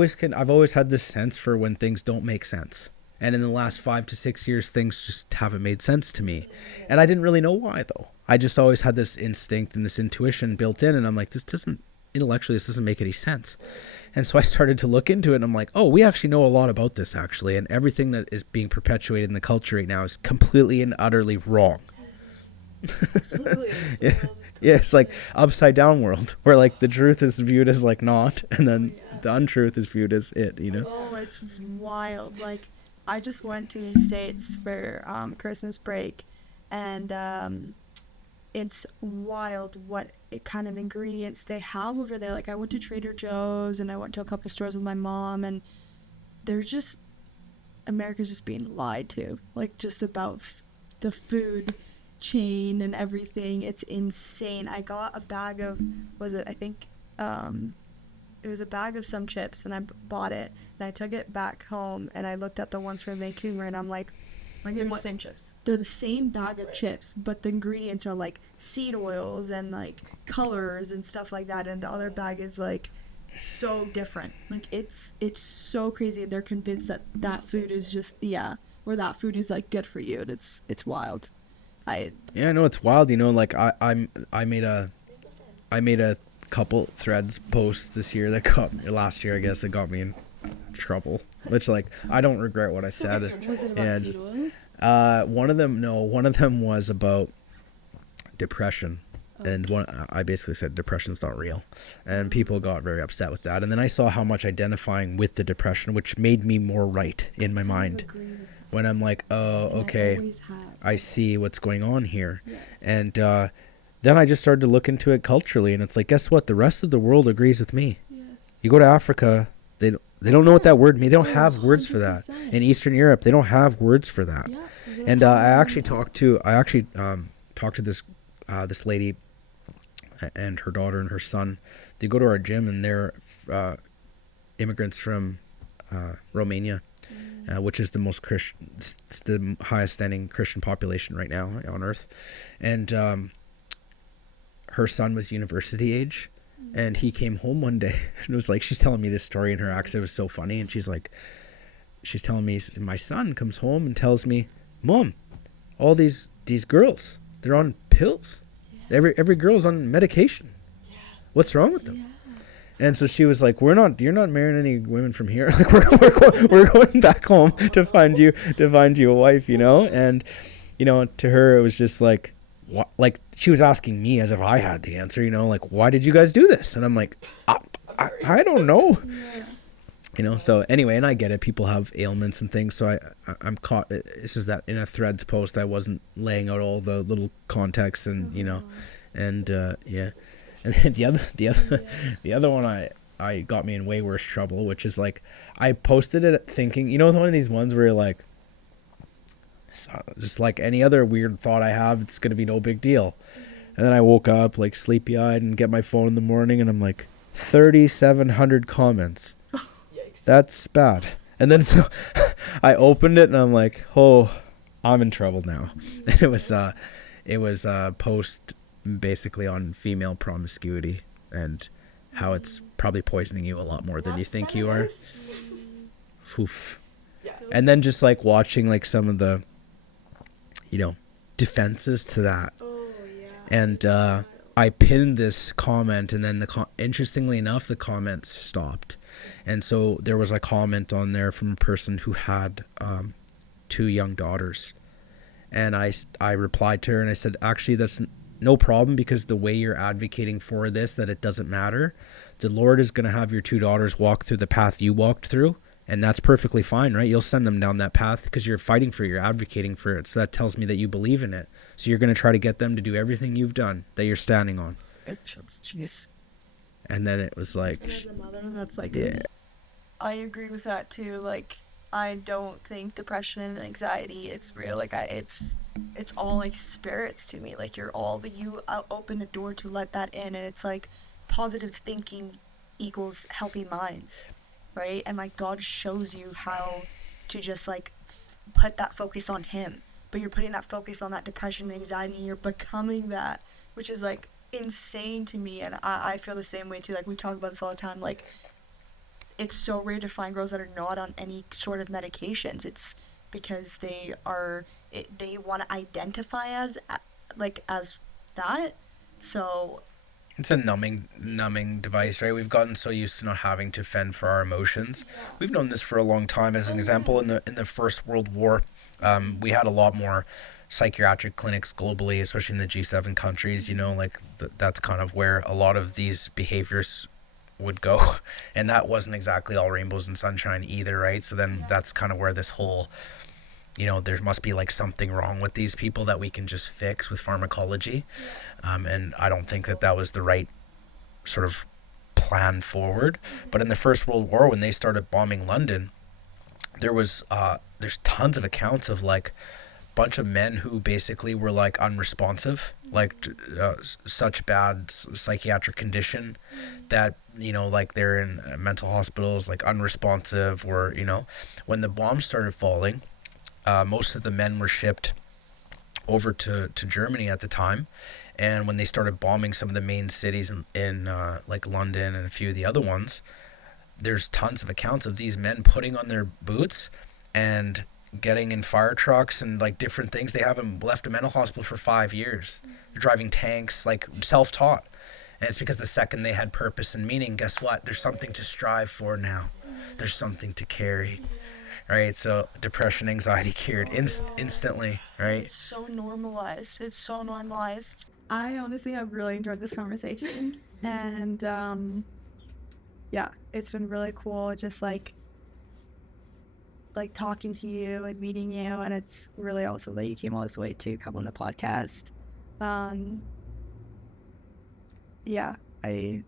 always had this sense for when things don't make sense. And in the last 5 to 6 years, things just haven't made sense to me. And I didn't really know why, though. I just always had this instinct and this intuition built in, and I'm like, this doesn't make any sense. And so I started to look into it, and I'm like, oh, we actually know a lot about this, actually. And everything that is being perpetuated in the culture right now is completely and utterly wrong. Absolutely. Yeah, it's like upside down world where like the truth is viewed as like not, and then the untruth is viewed as it, Oh, it's wild. Like, I just went to the States for Christmas break, and it's wild what kind of ingredients they have over there. Like, I went to Trader Joe's and I went to a couple stores with my mom, and they're just, America's just being lied to, like, just about the food chain and everything. It's insane. I got a bag of, it was a bag of some chips, and I bought it, and I took it back home, and I looked at the ones from Vancouver, and I'm like They're the same chips. they're the same bag of chips, but the ingredients are like seed oils and like colors and stuff like that, and the other bag is like so different. Like, it's so crazy. They're convinced that food is just or that food is like good for you, and it's wild. Yeah, no, it's wild. Like I made a couple threads posts this year last year, I guess, that got me in trouble. Which, like, I don't regret what I said. Was it about seed oils? One of them was about depression. and I basically said depression's not real, and people got very upset with that. And then I saw how much identifying with the depression, which made me more right in my mind, when I'm like, oh, okay, I see what's going on here. And then I just started to look into it culturally, and it's like, guess what? The rest of the world agrees with me. You go to Africa, they don't know what that word means. They don't have words for that. In Eastern Europe, they don't have words for that. And I actually talked to this lady and her daughter and her son. They go to our gym, and they're immigrants from Romania, which is the most Christian, the highest standing Christian population right now on earth. And her son was university age, and he came home one day, and it was like, she's telling me this story, and her accent was so funny, and she's telling me, my son comes home and tells me, Mom, all these girls, they're on pills. Every girl's on medication. What's wrong with them? And so she was like, you're not marrying any women from here. Like, we're going back home to find you a wife, you know? And, you know, to her, it was just like, what? Like, she was asking me as if I had the answer, you know, like, why did you guys do this? And I'm like, I don't know. You know, so anyway, and I get it. People have ailments and things. So I'm caught. It's just that in a Threads post, I wasn't laying out all the little context and, you know, and yeah. And then the other one I got me in way worse trouble, which is like, I posted it thinking, you know, one of these ones where you're like, just like any other weird thought I have, it's going to be no big deal. And then I woke up like sleepy eyed and get my phone in the morning, and I'm like, 3,700 comments. That's bad. And then so I opened it, and I'm like, oh, I'm in trouble now. And it was a post basically on female promiscuity and how it's probably poisoning you a lot more than you think you are. Oof. And then just like watching like some of the, you know, defenses to that. And I pinned this comment, and then interestingly enough, the comments stopped. And so there was a comment on there from a person who had 2 young daughters. And I replied to her, and I said, actually, that's no problem, because the way you're advocating for this, that it doesn't matter. The Lord is going to have your 2 daughters walk through the path you walked through. And that's perfectly fine, right? You'll send them down that path because you're fighting for it, you're advocating for it. So that tells me that you believe in it. So you're going to try to get them to do everything you've done, that you're standing on. Jeez. And then it was like, As a mother, that's like, yeah. I agree with that too. Like, I don't think depression and anxiety it's real. Like, it's all like spirits to me. Like, you open a door to let that in, and it's like positive thinking equals healthy minds, right? And like God shows you how to just like put that focus on Him, but you're putting that focus on that depression and anxiety, and you're becoming that, which is like insane to me. And I feel the same way too. Like, we talk about this all the time. Like, it's so rare to find girls that are not on any sort of medications. It's because they want to identify as that. So It's a numbing device, right? We've gotten so used to not having to fend for our emotions. We've known this for a long time. As an example, in the First World War, we had a lot more psychiatric clinics globally, especially in the G7 countries. You know, like that's kind of where a lot of these behaviors would go, and that wasn't exactly all rainbows and sunshine either, right? So then that's kind of where this whole, you know, there must be like something wrong with these people that we can just fix with pharmacology. And I don't think that was the right sort of plan forward. But in the First World War, when they started bombing London, there's tons of accounts of like a bunch of men who basically were like unresponsive, like such bad psychiatric condition that, you know, like they're in mental hospitals, like unresponsive, or, you know, when the bombs started falling, most of the men were shipped over to Germany at the time. And when they started bombing some of the main cities in like London and a few of the other ones, there's tons of accounts of these men putting on their boots and getting in fire trucks and like different things. They haven't left a mental hospital for 5 years. They're driving tanks, like self-taught. And it's because the second they had purpose and meaning, guess what? There's something to strive for now. There's something to carry. Right, so depression, anxiety cured instantly, right? it's so normalized. I honestly have really enjoyed this conversation, and yeah, it's been really cool just like talking to you and meeting you, and it's really awesome that you came all this way to come on the podcast. Yeah, I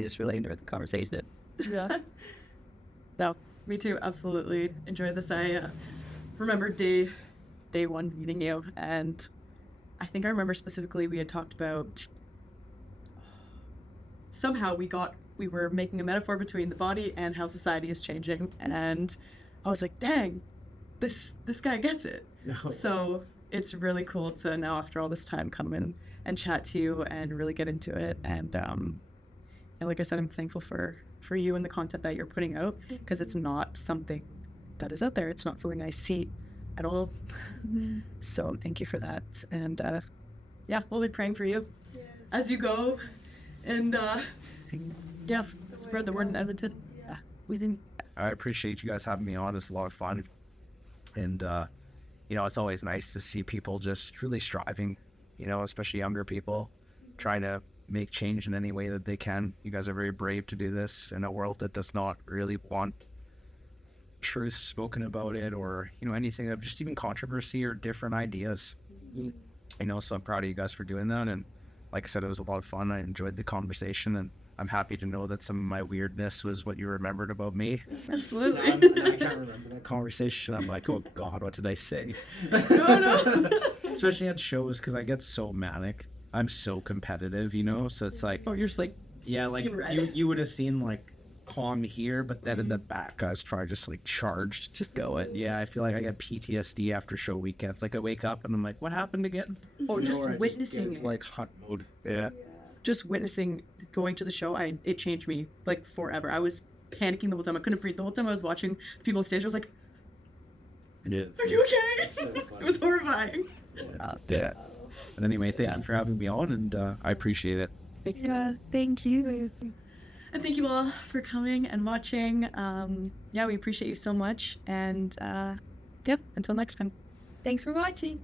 just really enjoyed the conversation. Yeah. No, me too. Absolutely enjoyed this. I remember day one meeting you, and I think I remember specifically we had talked about somehow we were making a metaphor between the body and how society is changing, and I was like, dang, this guy gets it. So it's really cool to now, after all this time, come in and chat to you and really get into it. And like I said, I'm thankful for you and the content that you're putting out, because it's not something that is out there. It's not something I see at all. So thank you for that. And yeah, we'll be praying for you as you go. And yeah, spread the word in Edmonton. Yeah, we think. I appreciate you guys having me on. It's a lot of fun. And, you know, it's always nice to see people just really striving, you know, especially younger people, trying to make change in any way that they can. You guys are very brave to do this in a world that does not really want truth spoken about it, or, you know, anything of just even controversy or different ideas. You know, so I'm proud of you guys for doing that. And like I said, it was a lot of fun. I enjoyed the conversation, and I'm happy to know that some of my weirdness was what you remembered about me. Absolutely. I can't remember that conversation. I'm like, oh God, what did I say? No. Especially at shows, because I get so manic. I'm so competitive, you know? So it's like, Oh, you're just like, yeah, like you would have seen like calm here, but then in the back I was probably just like charged, just going. Yeah, I feel like I get PTSD after show weekends. Like I wake up and I'm like, what happened again? or You know, just or I witnessing get into, like hunt mode. Yeah. just witnessing going to the show, it changed me like forever. I was panicking the whole time. I couldn't breathe the whole time I was watching the people on stage. I was like, are you okay? It was horrifying. Yeah. And anyway, thank you for having me on, and I appreciate it. Yeah, thank you. And thank you all for coming and watching. Yeah, we appreciate you so much. And yep, until next time. Thanks for watching.